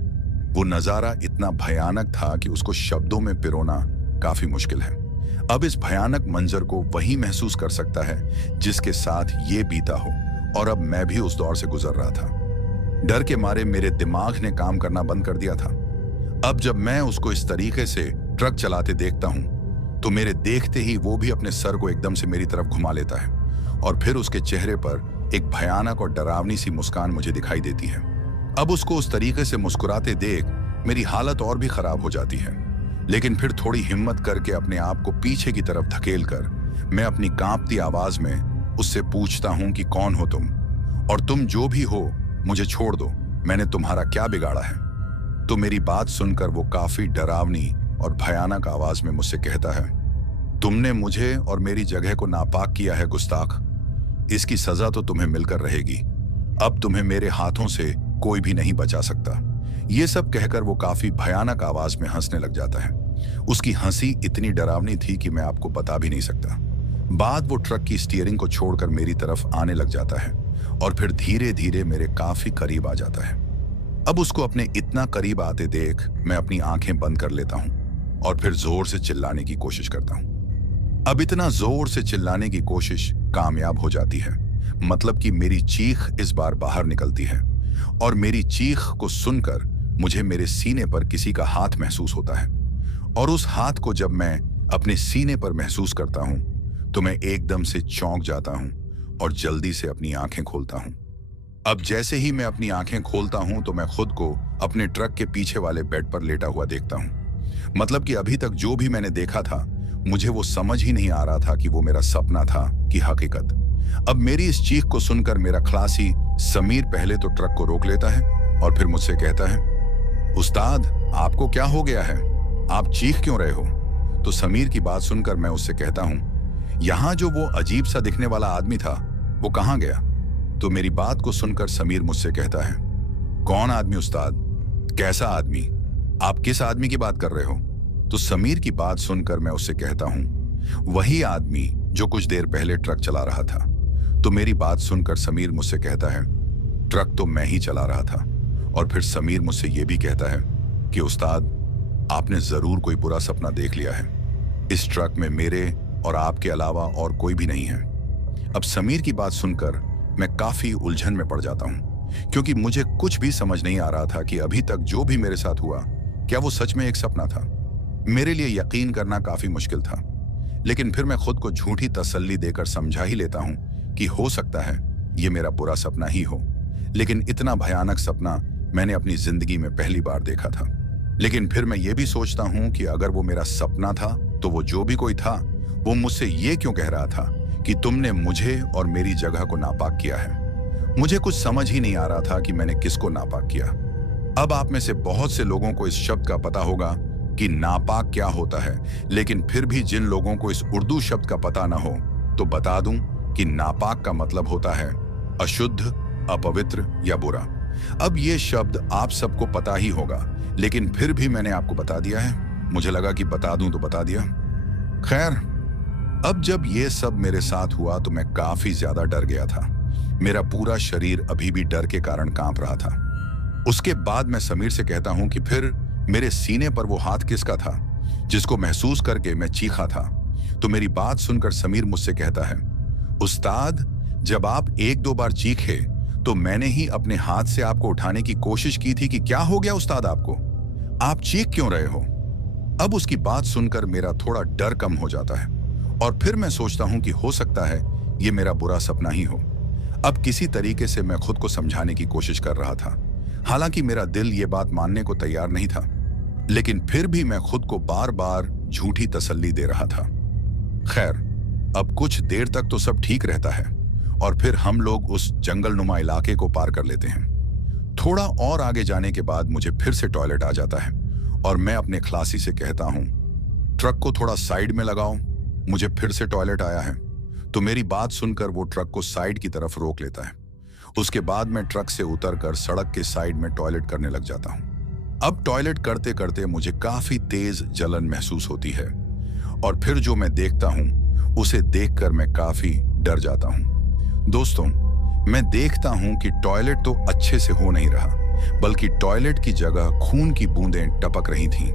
वो नजारा इतना भयानक था कि उसको शब्दों में पिरोना काफी मुश्किल है। अब इस भयानक मंजर को वही महसूस कर सकता है जिसके साथ ये बीता हो, और अब मैं भी उस दौर से गुजर रहा था। डर के मारे मेरे दिमाग ने काम करना बंद कर दिया था। अब जब मैं उसको इस तरीके से ट्रक चलाते देखता हूं, तो मेरे देखते ही वो भी अपने सर को एकदम से मेरी तरफ घुमा लेता है, और फिर उसके चेहरे पर एक भयानक और डरावनी सी मुस्कान मुझे दिखाई देती है। अब उसको उस तरीके से मुस्कुराते देख मेरी हालत और भी खराब हो जाती है। लेकिन फिर थोड़ी हिम्मत करके अपने आप को पीछे की तरफ धकेल कर मैं अपनी कांपती आवाज में उससे पूछता हूं कि कौन हो तुम, और तुम जो भी हो मुझे छोड़ दो, मैंने तुम्हारा क्या बिगाड़ा है। तो मेरी बात सुनकर वो काफी डरावनी और भयानक आवाज में मुझसे कहता है, तुमने मुझे और मेरी जगह को नापाक किया है गुस्ताख। इसकी सजा तो तुम्हें मिलकर रहेगी। अब तुम्हें मेरे हाथों से कोई भी नहीं बचा सकता। ये सब कहकर वो काफी भयानक आवाज में हंसने लग जाता है। उसकी हंसी इतनी डरावनी थी कि मैं आपको बता भी नहीं सकता। बाद वो ट्रक की स्टीयरिंग को छोड़कर मेरी तरफ आने लग जाता है, और फिर धीरे धीरे मेरे काफी करीब आ जाता है। अब उसको अपने इतना करीब आते देख मैं अपनी आंखें बंद कर लेता हूं, और फिर जोर से चिल्लाने की कोशिश करता हूं। अब इतना जोर से चिल्लाने की कोशिश कामयाब हो जाती है। मतलब कि मेरी चीख इस बार बाहर निकलती है, और मेरी चीख को सुनकर मुझे मेरे सीने पर किसी का हाथ महसूस होता है। और उस हाथ को जब मैं अपने सीने पर महसूस करता हूं, तो मैं एकदम से चौंक जाता हूं और जल्दी से अपनी आंखें खोलता हूं। अब जैसे ही मैं अपनी आंखें खोलता हूं, तो मैं खुद को अपने ट्रक के पीछे वाले बेड पर लेटा हुआ देखता हूं। मतलब कि अभी तक जो भी मैंने देखा था, मुझे वो समझ ही नहीं आ रहा था कि वो मेरा सपना था कि हकीकत। अब मेरी इस चीख को सुनकर मेरा खलासी समीर पहले तो ट्रक को रोक लेता है, और फिर मुझसे कहता है, उस्ताद आपको क्या हो गया है, आप चीख क्यों रहे हो। तो समीर की बात सुनकर मैं उससे कहता हूं, यहां जो वो अजीब सा दिखने वाला आदमी था वो कहां गया। तो मेरी बात को सुनकर समीर मुझसे कहता है, कौन आदमी उस्ताद, कैसा आदमी, आप किस आदमी की बात कर रहे हो। तो समीर की बात सुनकर मैं उससे कहता हूं, वही आदमी जो कुछ देर पहले ट्रक चला रहा था। तो मेरी बात सुनकर समीर मुझसे कहता है, ट्रक तो मैं ही चला रहा था। और फिर समीर मुझसे यह भी कहता है कि उस्ताद आपने जरूर कोई बुरा सपना देख लिया है। इस ट्रक में मेरे और आपके अलावा और कोई भी नहीं है। अब समीर की बात सुनकर मैं काफी उलझन में पड़ जाता हूं, क्योंकि मुझे कुछ भी समझ नहीं आ रहा था कि अभी तक जो भी मेरे साथ हुआ क्या वो सच में एक सपना था। मेरे लिए यकीन करना काफी मुश्किल था, लेकिन फिर मैं खुद को झूठी तसल्ली देकर समझा ही लेता हूं कि हो सकता है ये मेरा बुरा सपना ही हो। लेकिन इतना भयानक सपना मैंने अपनी जिंदगी में पहली बार देखा था। लेकिन फिर मैं ये भी सोचता हूं कि अगर वो मेरा सपना था, तो वो जो भी कोई था वो मुझसे ये क्यों कह रहा था कि तुमने मुझे और मेरी जगह को नापाक किया है। मुझे कुछ समझ ही नहीं आ रहा था कि मैंने किसको नापाक किया। अब आप में से बहुत से लोगों को इस शब्द का पता होगा कि नापाक क्या होता है, लेकिन फिर भी जिन लोगों को इस उर्दू शब्द का पता ना हो, तो बता दूं कि नापाक का मतलब होता है अशुद्ध, अपवित्र या बुरा। अब ये शब्द आप सबको पता ही होगा, लेकिन फिर भी मैंने आपको बता दिया है। मुझे लगा कि बता दूं तो बता दिया। खैर, अब जब ये सब मेरे साथ हुआ तो मैं काफी ज्यादा डर गया था। मेरा पूरा शरीर अभी भी डर के कारण कांप रहा था। उसके बाद मैं समीर से कहता हूं कि फिर मेरे सीने पर वो हाथ किसका था जिसको महसूस करके मैं चीखा था। तो मेरी बात सुनकर समीर मुझसे कहता है, उस्ताद जब आप एक दो बार चीखे तो मैंने ही अपने हाथ से आपको उठाने की कोशिश की थी कि क्या हो गया उस्ताद आपको, आप चीख क्यों रहे हो। अब उसकी बात सुनकर मेरा थोड़ा डर कम हो जाता है, और फिर मैं सोचता हूं कि हो सकता है ये मेरा बुरा सपना ही हो। अब किसी तरीके से मैं खुद को समझाने की कोशिश कर रहा था। हालांकि मेरा दिल ये बात मानने को तैयार नहीं था, लेकिन फिर भी मैं खुद को बार बार झूठी तसल्ली दे रहा था। खैर, अब कुछ देर तक तो सब ठीक रहता है, और फिर हम लोग उस जंगलनुमा इलाके को पार कर लेते हैं। थोड़ा और आगे जाने के बाद मुझे फिर से टॉयलेट आ जाता है, और मैं अपने खलासी से कहता हूं, ट्रक को थोड़ा साइड में लगाओ, मुझे फिर से टॉयलेट आया है। तो मेरी बात सुनकर वो ट्रक को साइड की तरफ रोक लेता है। उसके बाद मैं ट्रक से उतरकर सड़क के साइड में टॉयलेट करने लग जाता हूं। अब टॉयलेट करते करते मुझे काफी तेज जलन महसूस होती है और फिर जो मैं देखता हूं उसे देखकर मैं काफी डर जाता हूं। दोस्तों, मैं देखता हूं कि टॉयलेट तो अच्छे से हो नहीं रहा, बल्कि टॉयलेट की जगह खून की बूंदें टपक रही थीं।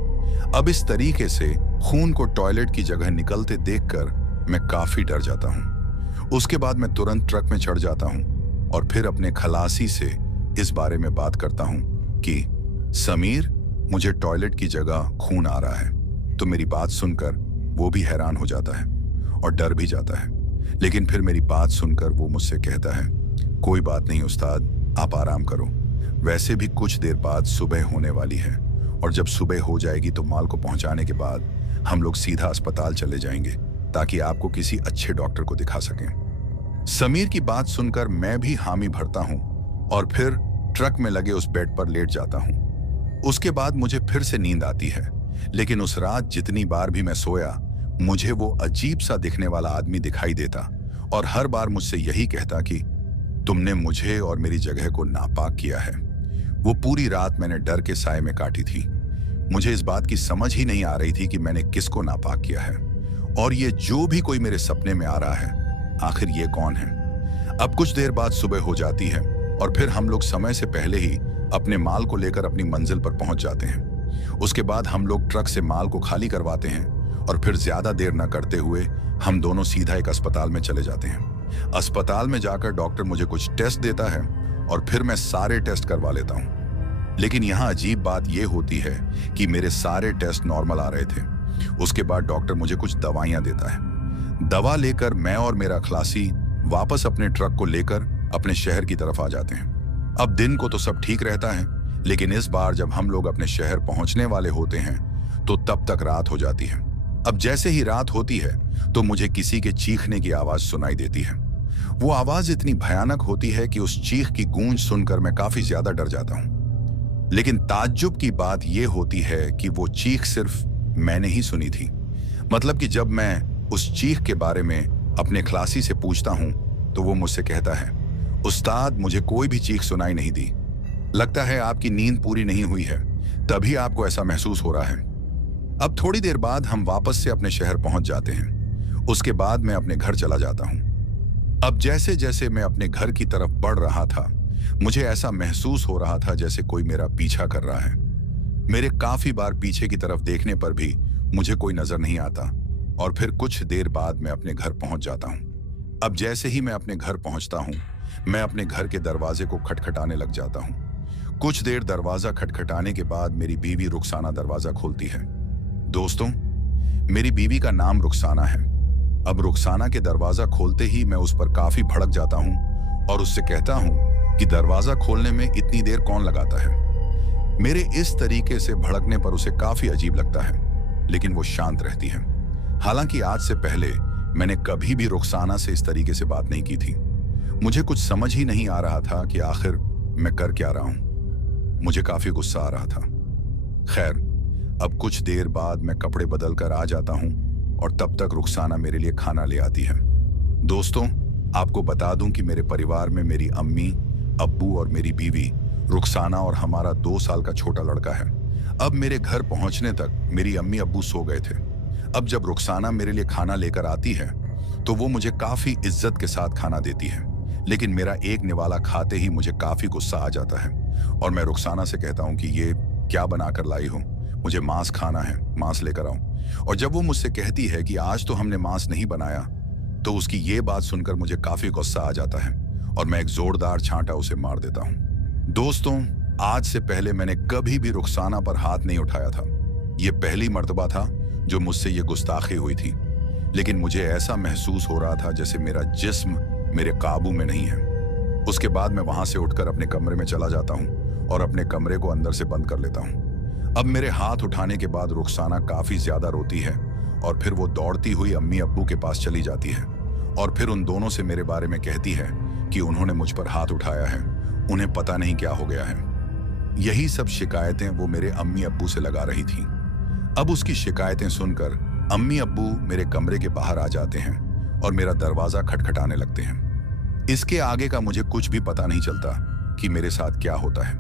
अब इस तरीके से खून को टॉयलेट की जगह निकलते देखकर मैं काफी डर जाता हूं। उसके बाद मैं तुरंत ट्रक में चढ़ जाता हूं और फिर अपने खलासी से इस बारे में बात करता हूं कि समीर, मुझे टॉयलेट की जगह खून आ रहा है। तो मेरी बात सुनकर वो भी हैरान हो जाता है और डर भी जाता है, लेकिन फिर मेरी बात सुनकर वो मुझसे कहता है, कोई बात नहीं उस्ताद, आप आराम करो। वैसे भी कुछ देर बाद सुबह होने वाली है और जब सुबह हो जाएगी तो माल को पहुंचाने के बाद हम लोग सीधा अस्पताल चले जाएंगे ताकि आपको किसी अच्छे डॉक्टर को दिखा सकें। समीर की बात सुनकर मैं भी हामी भरता हूं और फिर ट्रक में लगे उस बेड पर लेट जाता हूं। उसके बाद मुझे फिर से नींद आती है, लेकिन उस रात जितनी बार भी मैं सोया, मुझे वो अजीब सा दिखने वाला आदमी दिखाई देता और हर बार मुझसे यही कहता कि तुमने मुझे और मेरी जगह को नापाक किया है। वो पूरी रात मैंने डर के साए में काटी थी। मुझे इस बात की समझ ही नहीं आ रही थी कि मैंने किसको नापाक किया है और ये जो भी कोई मेरे सपने में आ रहा है, आखिर ये कौन है। अब कुछ देर बाद सुबह हो जाती है और फिर हम लोग समय से पहले ही अपने माल को लेकर अपनी मंजिल पर पहुंच जाते हैं। उसके बाद हम लोग ट्रक से माल को खाली करवाते हैं और फिर ज्यादा देर न करते हुए हम दोनों सीधा एक अस्पताल में चले जाते हैं। अस्पताल में जाकर डॉक्टर मुझे कुछ टेस्ट देता है और फिर मैं सारे टेस्ट करवा लेता हूं। लेकिन यहाँ अजीब बात यह होती है कि मेरे सारे टेस्ट नॉर्मल आ रहे थे। उसके बाद डॉक्टर मुझे कुछ दवाइयां देता है। दवा लेकर मैं और मेरा खलासी वापस अपने ट्रक को लेकर अपने शहर की तरफ आ जाते हैं। अब दिन को तो सब ठीक रहता है, लेकिन इस बार जब हम लोग अपने शहर पहुंचने वाले होते हैं तो तब तक रात हो जाती है। अब जैसे ही रात होती है तो मुझे किसी के चीखने की आवाज सुनाई देती है। वो आवाज इतनी भयानक होती है कि उस चीख की गूंज सुनकर मैं काफी ज्यादा डर जाता हूं। लेकिन ताज्जुब की बात यह होती है कि वो चीख सिर्फ मैंने ही सुनी थी। मतलब कि जब मैं उस चीख के बारे में अपने खलासी से पूछता हूं तो वो मुझसे कहता है, उस्ताद, मुझे कोई भी चीख सुनाई नहीं दी। लगता है आपकी नींद पूरी नहीं हुई है, तभी आपको ऐसा महसूस हो रहा है। अब थोड़ी देर बाद हम वापस से अपने शहर पहुंच जाते हैं। उसके बाद मैं अपने घर चला जाता हूं। अब जैसे जैसे मैं अपने घर की तरफ बढ़ रहा था, मुझे ऐसा महसूस हो रहा था जैसे कोई मेरा पीछा कर रहा है। मेरे काफी बार पीछे की तरफ देखने पर भी मुझे कोई नजर नहीं आता और फिर कुछ देर बाद मैं अपने घर पहुंच जाता हूं। अब जैसे ही मैं अपने घर पहुंचता हूं, मैं अपने घर के दरवाजे को खटखटाने लग जाता हूं। कुछ देर दरवाजा खटखटाने के बाद मेरी बीवी रुखसाना दरवाजा खोलती है। दोस्तों, मेरी बीवी का नाम रुखसाना है। अब रुखसाना के दरवाजा खोलते ही मैं उस पर काफी भड़क जाता हूं और उससे कहता हूं कि दरवाजा खोलने में इतनी देर कौन लगाता है। मेरे इस तरीके से भड़कने पर उसे काफी अजीब लगता है, लेकिन वो शांत रहती है। हालांकि आज से पहले मैंने कभी भी रुखसाना से इस तरीके से बात नहीं की थी। मुझे कुछ समझ ही नहीं आ रहा था कि आखिर मैं कर क्या रहा हूं। मुझे काफी गुस्सा आ रहा था। खैर, अब कुछ देर बाद मैं कपड़े बदल कर आ जाता हूं और तब तक रुखसाना मेरे लिए खाना ले आती है। दोस्तों, आपको बता दूं कि मेरे परिवार में मेरी अम्मी, अब्बू और मेरी बीवी रुखसाना और हमारा 2 साल का छोटा लड़का है। अब मेरे घर पहुंचने तक मेरी अम्मी अब्बू सो गए थे। अब जब रुखसाना मेरे लिए खाना लेकर आती है तो वो मुझे काफी इज्जत के साथ खाना देती है, लेकिन मेरा एक निवाला खाते ही मुझे काफी गुस्सा आ जाता है और मैं रुखसाना से कहता हूं कि ये क्या बनाकर लाई हो, मुझे मांस खाना है, मांस लेकर आओ। और जब वो मुझसे कहती है कि आज तो हमने मांस नहीं बनाया, तो उसकी ये बात सुनकर मुझे काफी गुस्सा आ जाता है और मैं एक जोरदार छांटा उसे मार देता हूं। दोस्तों, आज से पहले मैंने कभी भी रुखसाना पर हाथ नहीं उठाया था। ये पहली मर्तबा था जो मुझसे ये गुस्ताखी हुई थी, लेकिन मुझे ऐसा महसूस हो रहा था जैसे मेरा जिस्म मेरे काबू में नहीं है। उसके बाद मैं वहां से उठकर अपने कमरे में चला जाता हूं और अपने कमरे को अंदर से बंद कर लेता हूं। अब मेरे हाथ उठाने के बाद रुखसाना काफी ज्यादा रोती है और फिर वो दौड़ती हुई अम्मी अब्बू के पास चली जाती है और फिर उन दोनों से मेरे बारे में कहती है कि उन्होंने मुझ पर हाथ उठाया है, उन्हें पता नहीं क्या हो गया है। यही सब शिकायतें वो मेरे अम्मी अब्बू से लगा रही थी। अब उसकी शिकायतें सुनकर अम्मी अब्बू मेरे कमरे के बाहर आ जाते हैं और मेरा दरवाजा खटखटाने लगते हैं। इसके आगे का मुझे कुछ भी पता नहीं चलता कि मेरे साथ क्या होता है।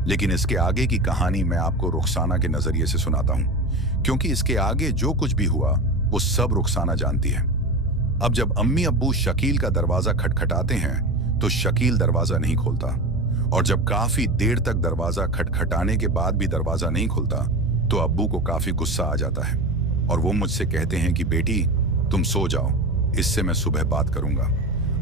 लेकिन इसके आगे की कहानी मैं आपको रुखसाना के नजरिए से सुनाता हूं, क्योंकि इसके आगे जो कुछ भी हुआ वो सब रुखसाना जानती है। अब जब अम्मी अब्बू शकील का दरवाजा खटखटाते हैं तो शकील दरवाजा नहीं खोलता, और जब काफी देर तक दरवाजा खटखटाने के बाद भी दरवाजा नहीं खुलता तो अब्बू को काफी गुस्सा आ जाता है और वो मुझसे कहते हैं कि बेटी तुम सो जाओ, इससे मैं सुबह बात करूंगा।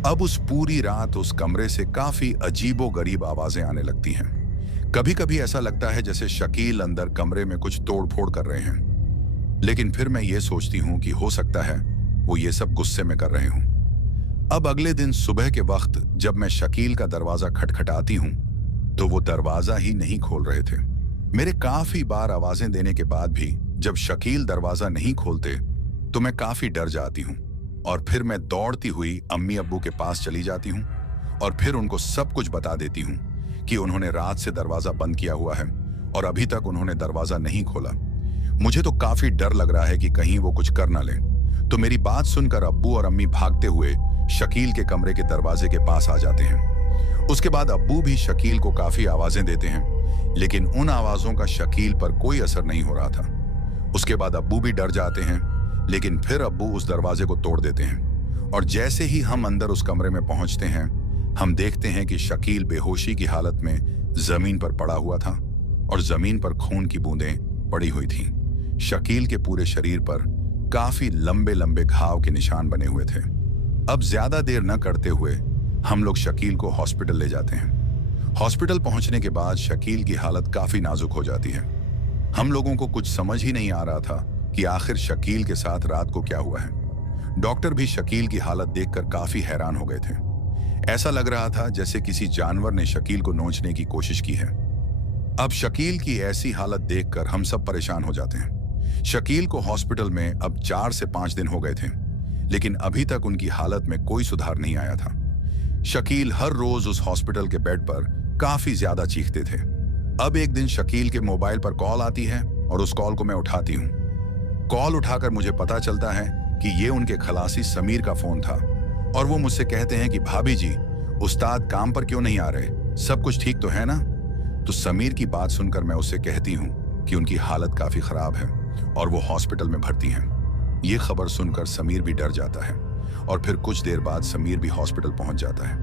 अब उस पूरी रात उस कमरे से काफी अजीबो गरीब आवाजें आने लगती हैं। कभी कभी ऐसा लगता है जैसे शकील अंदर कमरे में कुछ तोड़फोड़ कर रहे हैं, लेकिन फिर मैं ये सोचती हूँ कि हो सकता है वो ये सब गुस्से में कर रहे हों। अब अगले दिन सुबह के वक्त जब मैं शकील का दरवाजा खटखटाती हूँ तो वो दरवाजा ही नहीं खोल रहे थे। मेरे काफी बार आवाजें देने के बाद भी जब शकील दरवाजा नहीं खोलते तो मैं काफी डर जाती हूँ, और फिर मैं दौड़ती हुई अम्मी अब्बू के पास चली जाती हूँ और फिर उनको सब कुछ बता देती हूँ कि उन्होंने रात से दरवाजा बंद किया हुआ है और अभी तक उन्होंने दरवाजा नहीं खोला। मुझे तो काफी डर लग रहा है कि कहीं वो कुछ कर ना ले। तो मेरी बात सुनकर अब्बू और अम्मी भागते हुए शकील के कमरे के दरवाजे के पास आ जाते हैं। उसके बाद अब्बू भी शकील को काफी आवाजें देते हैं, लेकिन उन आवाजों का शकील पर कोई असर नहीं हो रहा था। उसके बाद अब्बू भी डर जाते हैं, लेकिन फिर अब्बू उस दरवाजे को तोड़ देते हैं, और जैसे ही हम अंदर उस कमरे में पहुंचते हैं हम देखते हैं कि शकील बेहोशी की हालत में जमीन पर पड़ा हुआ था और जमीन पर खून की बूंदें पड़ी हुई थीं। शकील के पूरे शरीर पर काफी लंबे लंबे घाव के निशान बने हुए थे। अब ज्यादा देर न करते हुए हम लोग शकील को हॉस्पिटल ले जाते हैं। हॉस्पिटल पहुंचने के बाद शकील की हालत काफी नाजुक हो जाती है। हम लोगों को कुछ समझ ही नहीं आ रहा था कि आखिर शकील के साथ रात को क्या हुआ है। डॉक्टर भी शकील की हालत देखकर काफी हैरान हो गए थे। ऐसा लग रहा था जैसे किसी जानवर ने शकील को नोचने की कोशिश की है। अब शकील की ऐसी हालत देखकर हम सब परेशान हो जाते हैं। शकील को हॉस्पिटल में अब 4 से 5 दिन हो गए थे, लेकिन अभी तक उनकी हालत में कोई सुधार नहीं आया था। शकील हर रोज उस हॉस्पिटल के बेड पर काफी ज्यादा चीखते थे। अब एक दिन शकील के मोबाइल पर कॉल आती है और उस कॉल को मैं उठाती हूँ। कॉल उठाकर मुझे पता चलता है कि ये उनके खलासी समीर का फोन था, और वो मुझसे कहते हैं कि भाभी जी, उस्ताद काम पर क्यों नहीं आ रहे, सब कुछ ठीक तो है ना। तो समीर की बात सुनकर मैं उससे कहती हूँ कि उनकी हालत काफी खराब है और वो हॉस्पिटल में भर्ती हैं। ये खबर सुनकर समीर भी डर जाता है और फिर कुछ देर बाद समीर भी हॉस्पिटल पहुंच जाता है।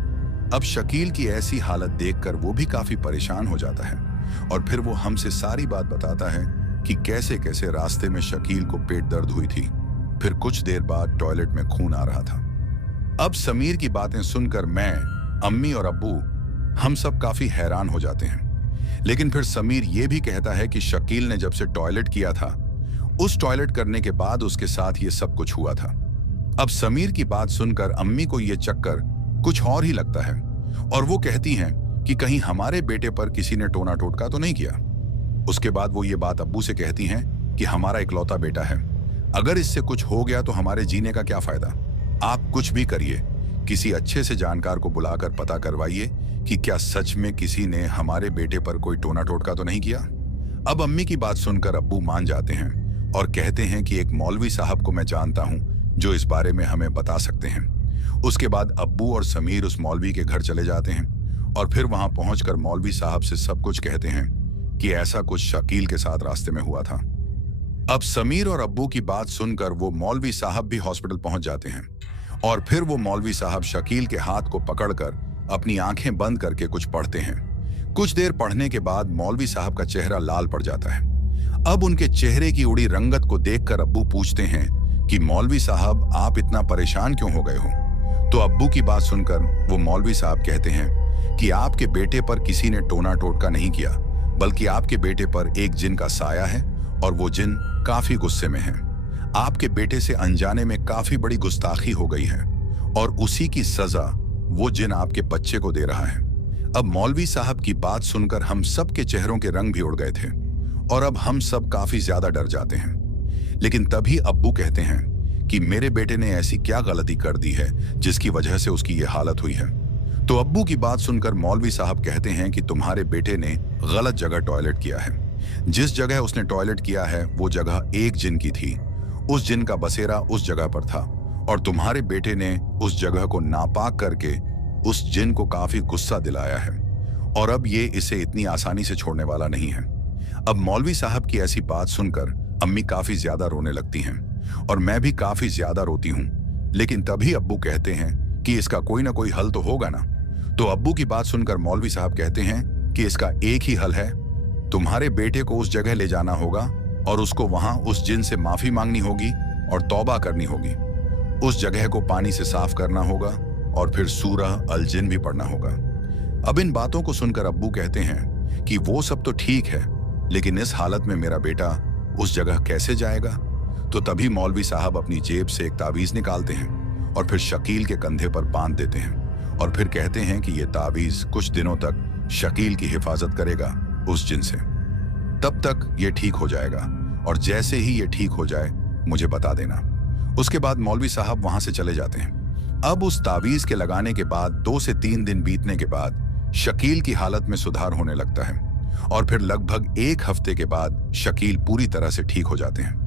अब शकील की ऐसी हालत देखकर वो भी काफी परेशान हो जाता है और फिर वो हमसे सारी बात बताता है कि कैसे कैसे रास्ते में शकील को पेट दर्द हुई थी, फिर कुछ देर बाद टॉयलेट में खून आ रहा था। अब समीर की बातें सुनकर मैं, अम्मी और अब्बू हम सब काफी हैरान हो जाते हैं। लेकिन फिर समीर ये भी कहता है कि शकील ने जब से टॉयलेट किया था, उस टॉयलेट करने के बाद उसके साथ ये सब कुछ हुआ था। अब समीर की बात सुनकर अम्मी को ये चक्कर कुछ और ही लगता है और वो कहती हैं कि कहीं हमारे बेटे पर किसी ने टोना टोटका तो नहीं किया। उसके बाद वो ये बात अब्बू से कहती हैं कि हमारा इकलौता बेटा है, अगर इससे कुछ हो गया तो हमारे जीने का क्या फायदा। आप कुछ भी करिए, किसी अच्छे से जानकार को बुलाकर पता करवाइए कि क्या सच में किसी ने हमारे बेटे पर कोई टोना टोटका तो नहीं किया। अब अम्मी की बात सुनकर अब्बू मान जाते हैं और कहते हैं कि एक मौलवी साहब को मैं जानता हूं जो इस बारे में हमें बता सकते हैं। उसके बाद अब्बू और समीर उस मौलवी के घर चले जाते हैं और फिर वहां पहुंचकर मौलवी साहब से सब कुछ कहते हैं कि ऐसा कुछ शकील के साथ रास्ते में हुआ था। अब समीर और अब्बू की बात सुनकर वो मौलवी साहब भी हॉस्पिटल पहुंच जाते हैं और फिर वो मौलवी साहब शकील के हाथ को पकड़कर अपनी आंखें बंद करके कुछ पढ़ते हैं। कुछ देर पढ़ने के बाद मौलवी साहब का चेहरा लाल पड़ जाता है। अब उनके चेहरे की उड़ी रंगत को देखकर अब्बू पूछते हैं कि मौलवी साहब, आप इतना परेशान क्यों हो गए हो। तो अब्बू की बात सुनकर वो मौलवी साहब कहते हैं कि आपके बेटे पर किसी ने टोना टोटका नहीं किया, बल्कि आपके बेटे पर एक जिन का साया है और वो जिन काफी गुस्से में है। आपके बेटे से अनजाने में काफी बड़ी गुस्ताखी हो गई है और उसी की सजा वो जिन आपके बच्चे को दे रहा है। अब मौलवी साहब की बात सुनकर हम सब के चेहरों के रंग भी उड़ गए थे और अब हम सब काफी ज्यादा डर जाते हैं। लेकिन तभी अब्बू कहते हैं कि मेरे बेटे ने ऐसी क्या गलती कर दी है जिसकी वजह से उसकी ये हालत हुई है। तो अब्बू की बात सुनकर मौलवी साहब कहते हैं कि तुम्हारे बेटे ने गलत जगह टॉयलेट किया है। जिस जगह उसने टॉयलेट किया है वो जगह एक जिन की थी, उस जिन का बसेरा उस जगह पर था और तुम्हारे बेटे ने उस जगह को नापाक करके उस जिन को काफी गुस्सा दिलाया है और अब ये इसे इतनी आसानी से छोड़ने वाला नहीं है। अब मौलवी साहब की ऐसी बात सुनकर अम्मी काफी ज्यादा रोने लगती हैं और मैं भी काफी ज्यादा रोती हूँ। लेकिन तभी अब्बू कहते हैं कि इसका कोई ना कोई हल तो होगा ना। तो अब्बू की बात सुनकर मौलवी साहब कहते हैं कि इसका एक ही हल है, तुम्हारे बेटे को उस जगह ले जाना होगा और उसको वहां उस जिन से माफी मांगनी होगी और तौबा करनी होगी। उस जगह को पानी से साफ करना होगा और फिर सूरह अल जिन भी पढ़ना होगा। अब इन बातों को सुनकर अब्बू कहते हैं कि वो सब तो ठीक है, लेकिन इस हालत में मेरा बेटा उस जगह कैसे जाएगा। तो तभी मौलवी साहब अपनी जेब से एक तावीज निकालते हैं और फिर शकील के कंधे पर बांध देते हैं और फिर कहते हैं कि यह तावीज कुछ दिनों तक शकील की हिफाजत करेगा उस जिन से। तब तक ये ठीक हो जाएगा और जैसे ही ये ठीक हो जाए मुझे बता देना। उसके बाद मौलवी साहब वहां से चले जाते हैं। अब उस तावीज के लगाने के बाद 2 से 3 दिन बीतने के बाद शकील की हालत में सुधार होने लगता है और फिर लगभग 1 हफ्ते के बाद शकील पूरी तरह से ठीक हो जाते हैं।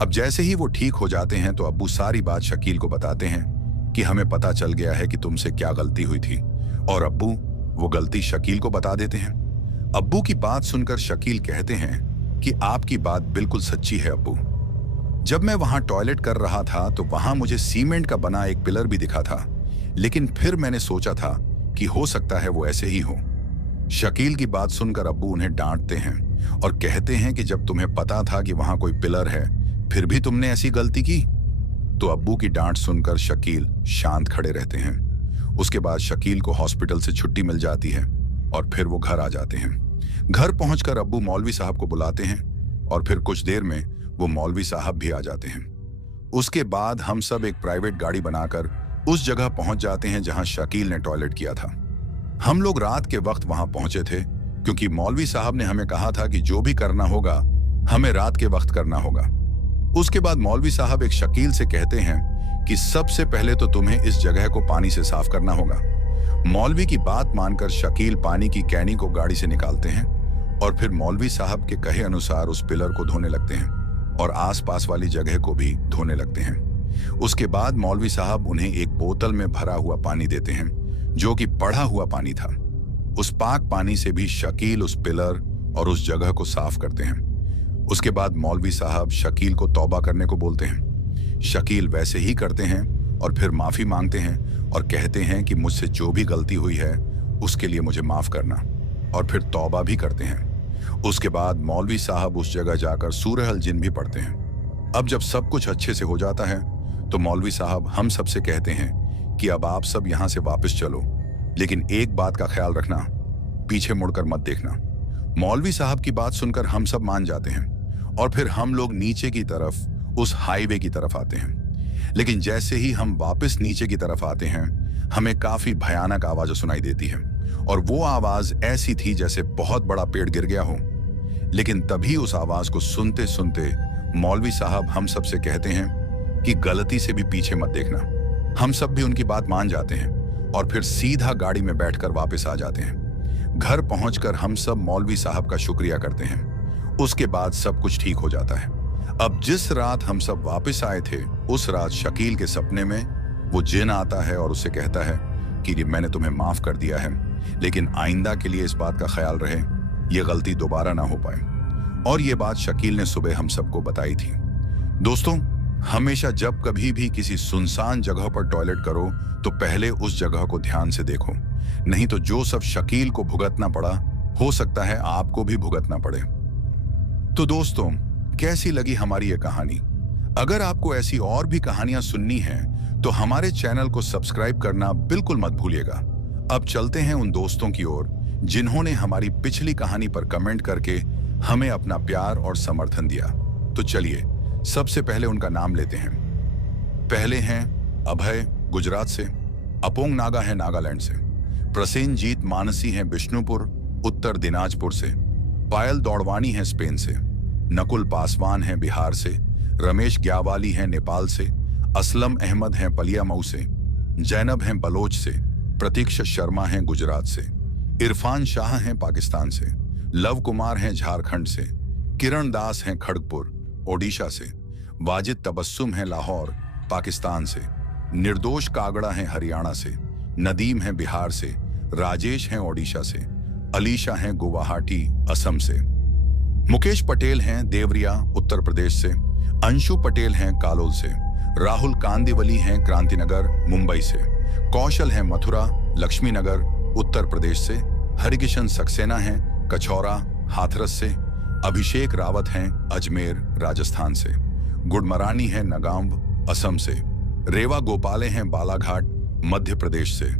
अब जैसे ही वो ठीक हो जाते हैं तो अब्बू सारी बात शकील को बताते हैं कि हमें पता चल गया है कि तुमसे क्या गलती हुई थी, और अब्बू वो गलती शकील को बता देते हैं। अब्बू की बात सुनकर शकील कहते हैं कि आपकी बात बिल्कुल सच्ची है अब्बू। जब मैं वहां टॉयलेट कर रहा था तो वहां मुझे सीमेंट का बना एक पिलर भी दिखा था, लेकिन फिर मैंने सोचा था कि हो सकता है वो ऐसे ही हो। शकील की बात सुनकर अब्बू उन्हें डांटते हैं और कहते हैं कि जब तुम्हें पता था कि वहां कोई पिलर है फिर भी तुमने ऐसी गलती की। तो अब्बू की डांट सुनकर शकील शांत खड़े रहते हैं। उसके बाद शकील को हॉस्पिटल से छुट्टी मिल जाती है और फिर वो घर आ जाते हैं। घर पहुंचकर अब्बू मौलवी साहब को बुलाते हैं और फिर कुछ देर में वो मौलवी साहब भी आ जाते हैं। उसके बाद हम सब एक प्राइवेट गाड़ी बनाकर उस जगह पहुंच जाते हैं जहां शकील ने टॉयलेट किया था। हम लोग रात के वक्त वहां पहुंचे थे क्योंकि मौलवी साहब ने हमें कहा था कि जो भी करना होगा हमें रात के वक्त करना होगा। उसके बाद मौलवी साहब एक शकील से कहते हैं कि सबसे पहले तो तुम्हें इस जगह को पानी से साफ करना होगा। मौलवी की बात मानकर शकील पानी की कैनी को गाड़ी से निकालते हैं और फिर मौलवी साहब के कहे अनुसार उस पिलर को धोने लगते हैं और आसपास वाली जगह को भी धोने लगते हैं। उसके बाद मौलवी साहब उन्हें एक बोतल में भरा हुआ पानी देते हैं जो कि बढ़ा हुआ पानी था। उस पाक पानी से भी शकील उस पिलर और उस जगह को साफ करते हैं। उसके बाद मौलवी साहब शकील को तौबा करने को बोलते हैं। शकील वैसे ही करते हैं और फिर माफी मांगते हैं और कहते हैं कि मुझसे जो भी गलती हुई है उसके लिए मुझे माफ करना, और फिर तौबा भी करते हैं। उसके बाद मौलवी साहब उस जगह जाकर सूरह अल जिन भी पढ़ते हैं। अब जब सब कुछ अच्छे से हो जाता है तो मौलवी साहब हम सब से कहते हैं कि अब आप सब यहां से वापस चलो, लेकिन एक बात का ख्याल रखना, पीछे मुड़कर मत देखना। मौलवी साहब की बात सुनकर हम सब मान जाते हैं और फिर हम लोग नीचे की तरफ उस हाईवे की तरफ आते हैं। लेकिन जैसे ही हम वापस नीचे की तरफ आते हैं हमें काफी भयानक आवाज सुनाई देती है और वो आवाज ऐसी थी जैसे बहुत बड़ा पेड़ गिर गया हो। लेकिन तभी उस आवाज को सुनते सुनते मौलवी साहब हम सब से कहते हैं कि गलती से भी पीछे मत देखना। हम सब भी उनकी बात मान जाते हैं और फिर सीधा गाड़ी में बैठकर वापस आ जाते हैं। घर पहुंचकर हम सब मौलवी साहब का शुक्रिया करते हैं। उसके बाद सब कुछ ठीक हो जाता है। अब जिस रात हम सब वापस आए थे उस रात शकील के सपने में वो जिन आता है और उससे कहता है कि मैंने तुम्हें माफ कर दिया है, लेकिन आइंदा के लिए इस बात का ख्याल रहे ये गलती दोबारा ना हो पाए। और ये बात शकील ने सुबह हम सबको बताई थी। दोस्तों, हमेशा जब कभी भी किसी सुनसान जगह पर टॉयलेट करो तो पहले उस जगह को ध्यान से देखो, नहीं तो जो सब शकील को भुगतना पड़ा हो सकता है आपको भी भुगतना पड़े। तो दोस्तों, कैसी लगी हमारी ये कहानी? अगर आपको ऐसी और भी कहानियां सुननी हैं तो हमारे चैनल को सब्सक्राइब करना बिल्कुल मत भूलिएगा। अब चलते हैं उन दोस्तों की ओर जिन्होंने हमारी पिछली कहानी पर कमेंट करके हमें अपना प्यार और समर्थन दिया। तो चलिए सबसे पहले उनका नाम लेते हैं। पहले हैं अभय गुजरात से, अपोंग नागा है नागालैंड से, प्रसेनजीत मानसी हैं बिष्णुपुर उत्तर दिनाजपुर से, पायल दौड़वानी है स्पेन से, नकुल पासवान हैं बिहार से, रमेश ग्यावाली हैं नेपाल से, असलम अहमद हैं पलियामऊ से, जैनब हैं बलोच से, प्रतीक्षा शर्मा हैं गुजरात से, इरफान शाह हैं पाकिस्तान से, लव कुमार हैं झारखंड से, किरण दास हैं खड़गपुर ओडिशा से, वाजिद तबस्सुम हैं लाहौर पाकिस्तान से, निर्दोष कागड़ा हैं हरियाणा से, नदीम हैं बिहार से, राजेश हैं ओडिशा से, अलीशा हैं गुवाहाटी, असम से। मुकेश पटेल हैं देवरिया, उत्तर प्रदेश से। अंशु पटेल हैं कालोल से। राहुल कांदिवली हैं क्रांतिनगर, मुंबई से। कौशल हैं मथुरा, लक्ष्मी नगर, उत्तर प्रदेश से। हरिकिशन सक्सेना हैं कछौरा, हाथरस से। अभिषेक रावत हैं अजमेर, राजस्थान से। गुडमरानी हैं नगांव, असम से। रेवा गोपाले हैं बालाघाट, मध्य प्रदेश से।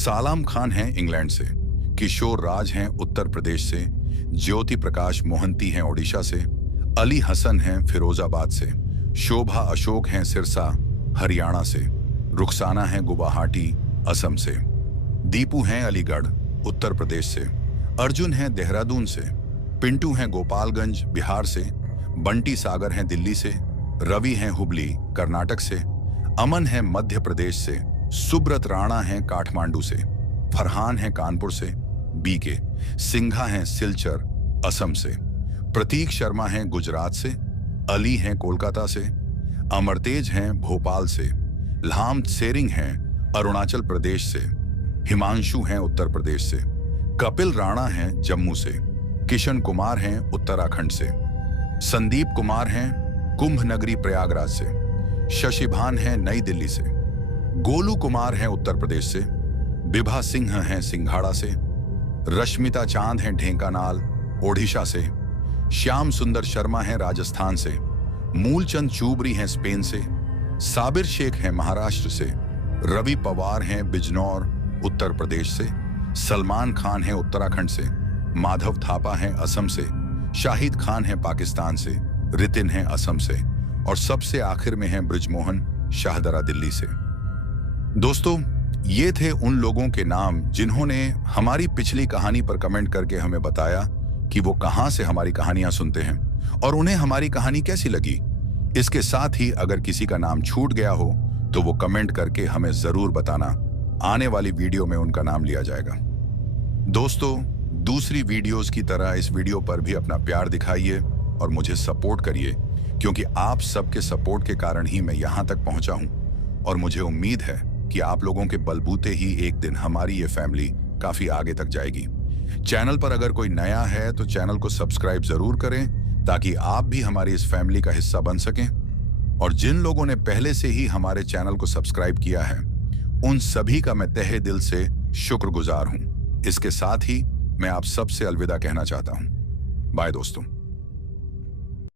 सालाम खान हैं इंग्लैंड से। किशोर राज हैं उत्तर प्रदेश से। ज्योति प्रकाश मोहंती हैं ओडिशा से। अली हसन हैं फिरोजाबाद से। शोभा अशोक हैं सिरसा, हरियाणा से। रुखसाना हैं गुवाहाटी, असम से। दीपू हैं अलीगढ़, उत्तर प्रदेश से। अर्जुन हैं देहरादून से। पिंटू हैं गोपालगंज, बिहार से। बंटी सागर हैं दिल्ली से। रवि हैं हुबली, कर्नाटक से। अमन हैं मध्य प्रदेश से। सुब्रत राणा हैं काठमांडू से। फरहान हैं कानपुर से। बीके सिंघा हैं सिलचर, असम से। प्रतीक शर्मा हैं गुजरात से। अली हैं कोलकाता से। अमरतेज हैं भोपाल से। लाम सेरिंग हैं अरुणाचल प्रदेश से। हिमांशु हैं उत्तर प्रदेश से। कपिल राणा हैं जम्मू से। किशन कुमार हैं उत्तराखंड से। संदीप कुमार हैं कुंभ नगरी प्रयागराज से। शशिभान हैं नई दिल्ली से। गोलू कुमार हैं उत्तर प्रदेश से। बिभा सिंह हैं सिंघाड़ा से। रश्मिता चांद हैं ढेंकानाल, ओडिशा से। श्याम सुंदर शर्मा हैं राजस्थान से। मूलचंद चूबरी हैं स्पेन से। साबिर शेख हैं महाराष्ट्र से। रवि पवार हैं बिजनौर, उत्तर प्रदेश से। सलमान खान हैं उत्तराखंड से। माधव थापा हैं असम से। शाहिद खान हैं पाकिस्तान से। रितिन हैं असम से। और सबसे आखिर में हैं ब्रिजमोहन, शाहदरा, दिल्ली से। दोस्तों, ये थे उन लोगों के नाम जिन्होंने हमारी पिछली कहानी पर कमेंट करके हमें बताया कि वो कहां से हमारी कहानियां सुनते हैं और उन्हें हमारी कहानी कैसी लगी। इसके साथ ही अगर किसी का नाम छूट गया हो तो वो कमेंट करके हमें जरूर बताना। आने वाली वीडियो में उनका नाम लिया जाएगा। दोस्तों, दूसरी वीडियोस की तरह इस वीडियो पर भी अपना प्यार दिखाइए और मुझे सपोर्ट करिए, क्योंकि आप सबके सपोर्ट के कारण ही मैं यहां तक पहुंचा हूं और मुझे उम्मीद है कि आप लोगों के बलबूते ही एक दिन हमारी ये फैमिली काफी आगे तक जाएगी। चैनल पर अगर कोई नया है तो चैनल को सब्सक्राइब जरूर करें ताकि आप भी हमारी इस फैमिली का हिस्सा बन सकें। और जिन लोगों ने पहले से ही हमारे चैनल को सब्सक्राइब किया है उन सभी का मैं तहे दिल से शुक्रगुजार हूं। इसके साथ ही मैं आप सबसे अलविदा कहना चाहता हूं। बाय दोस्तों।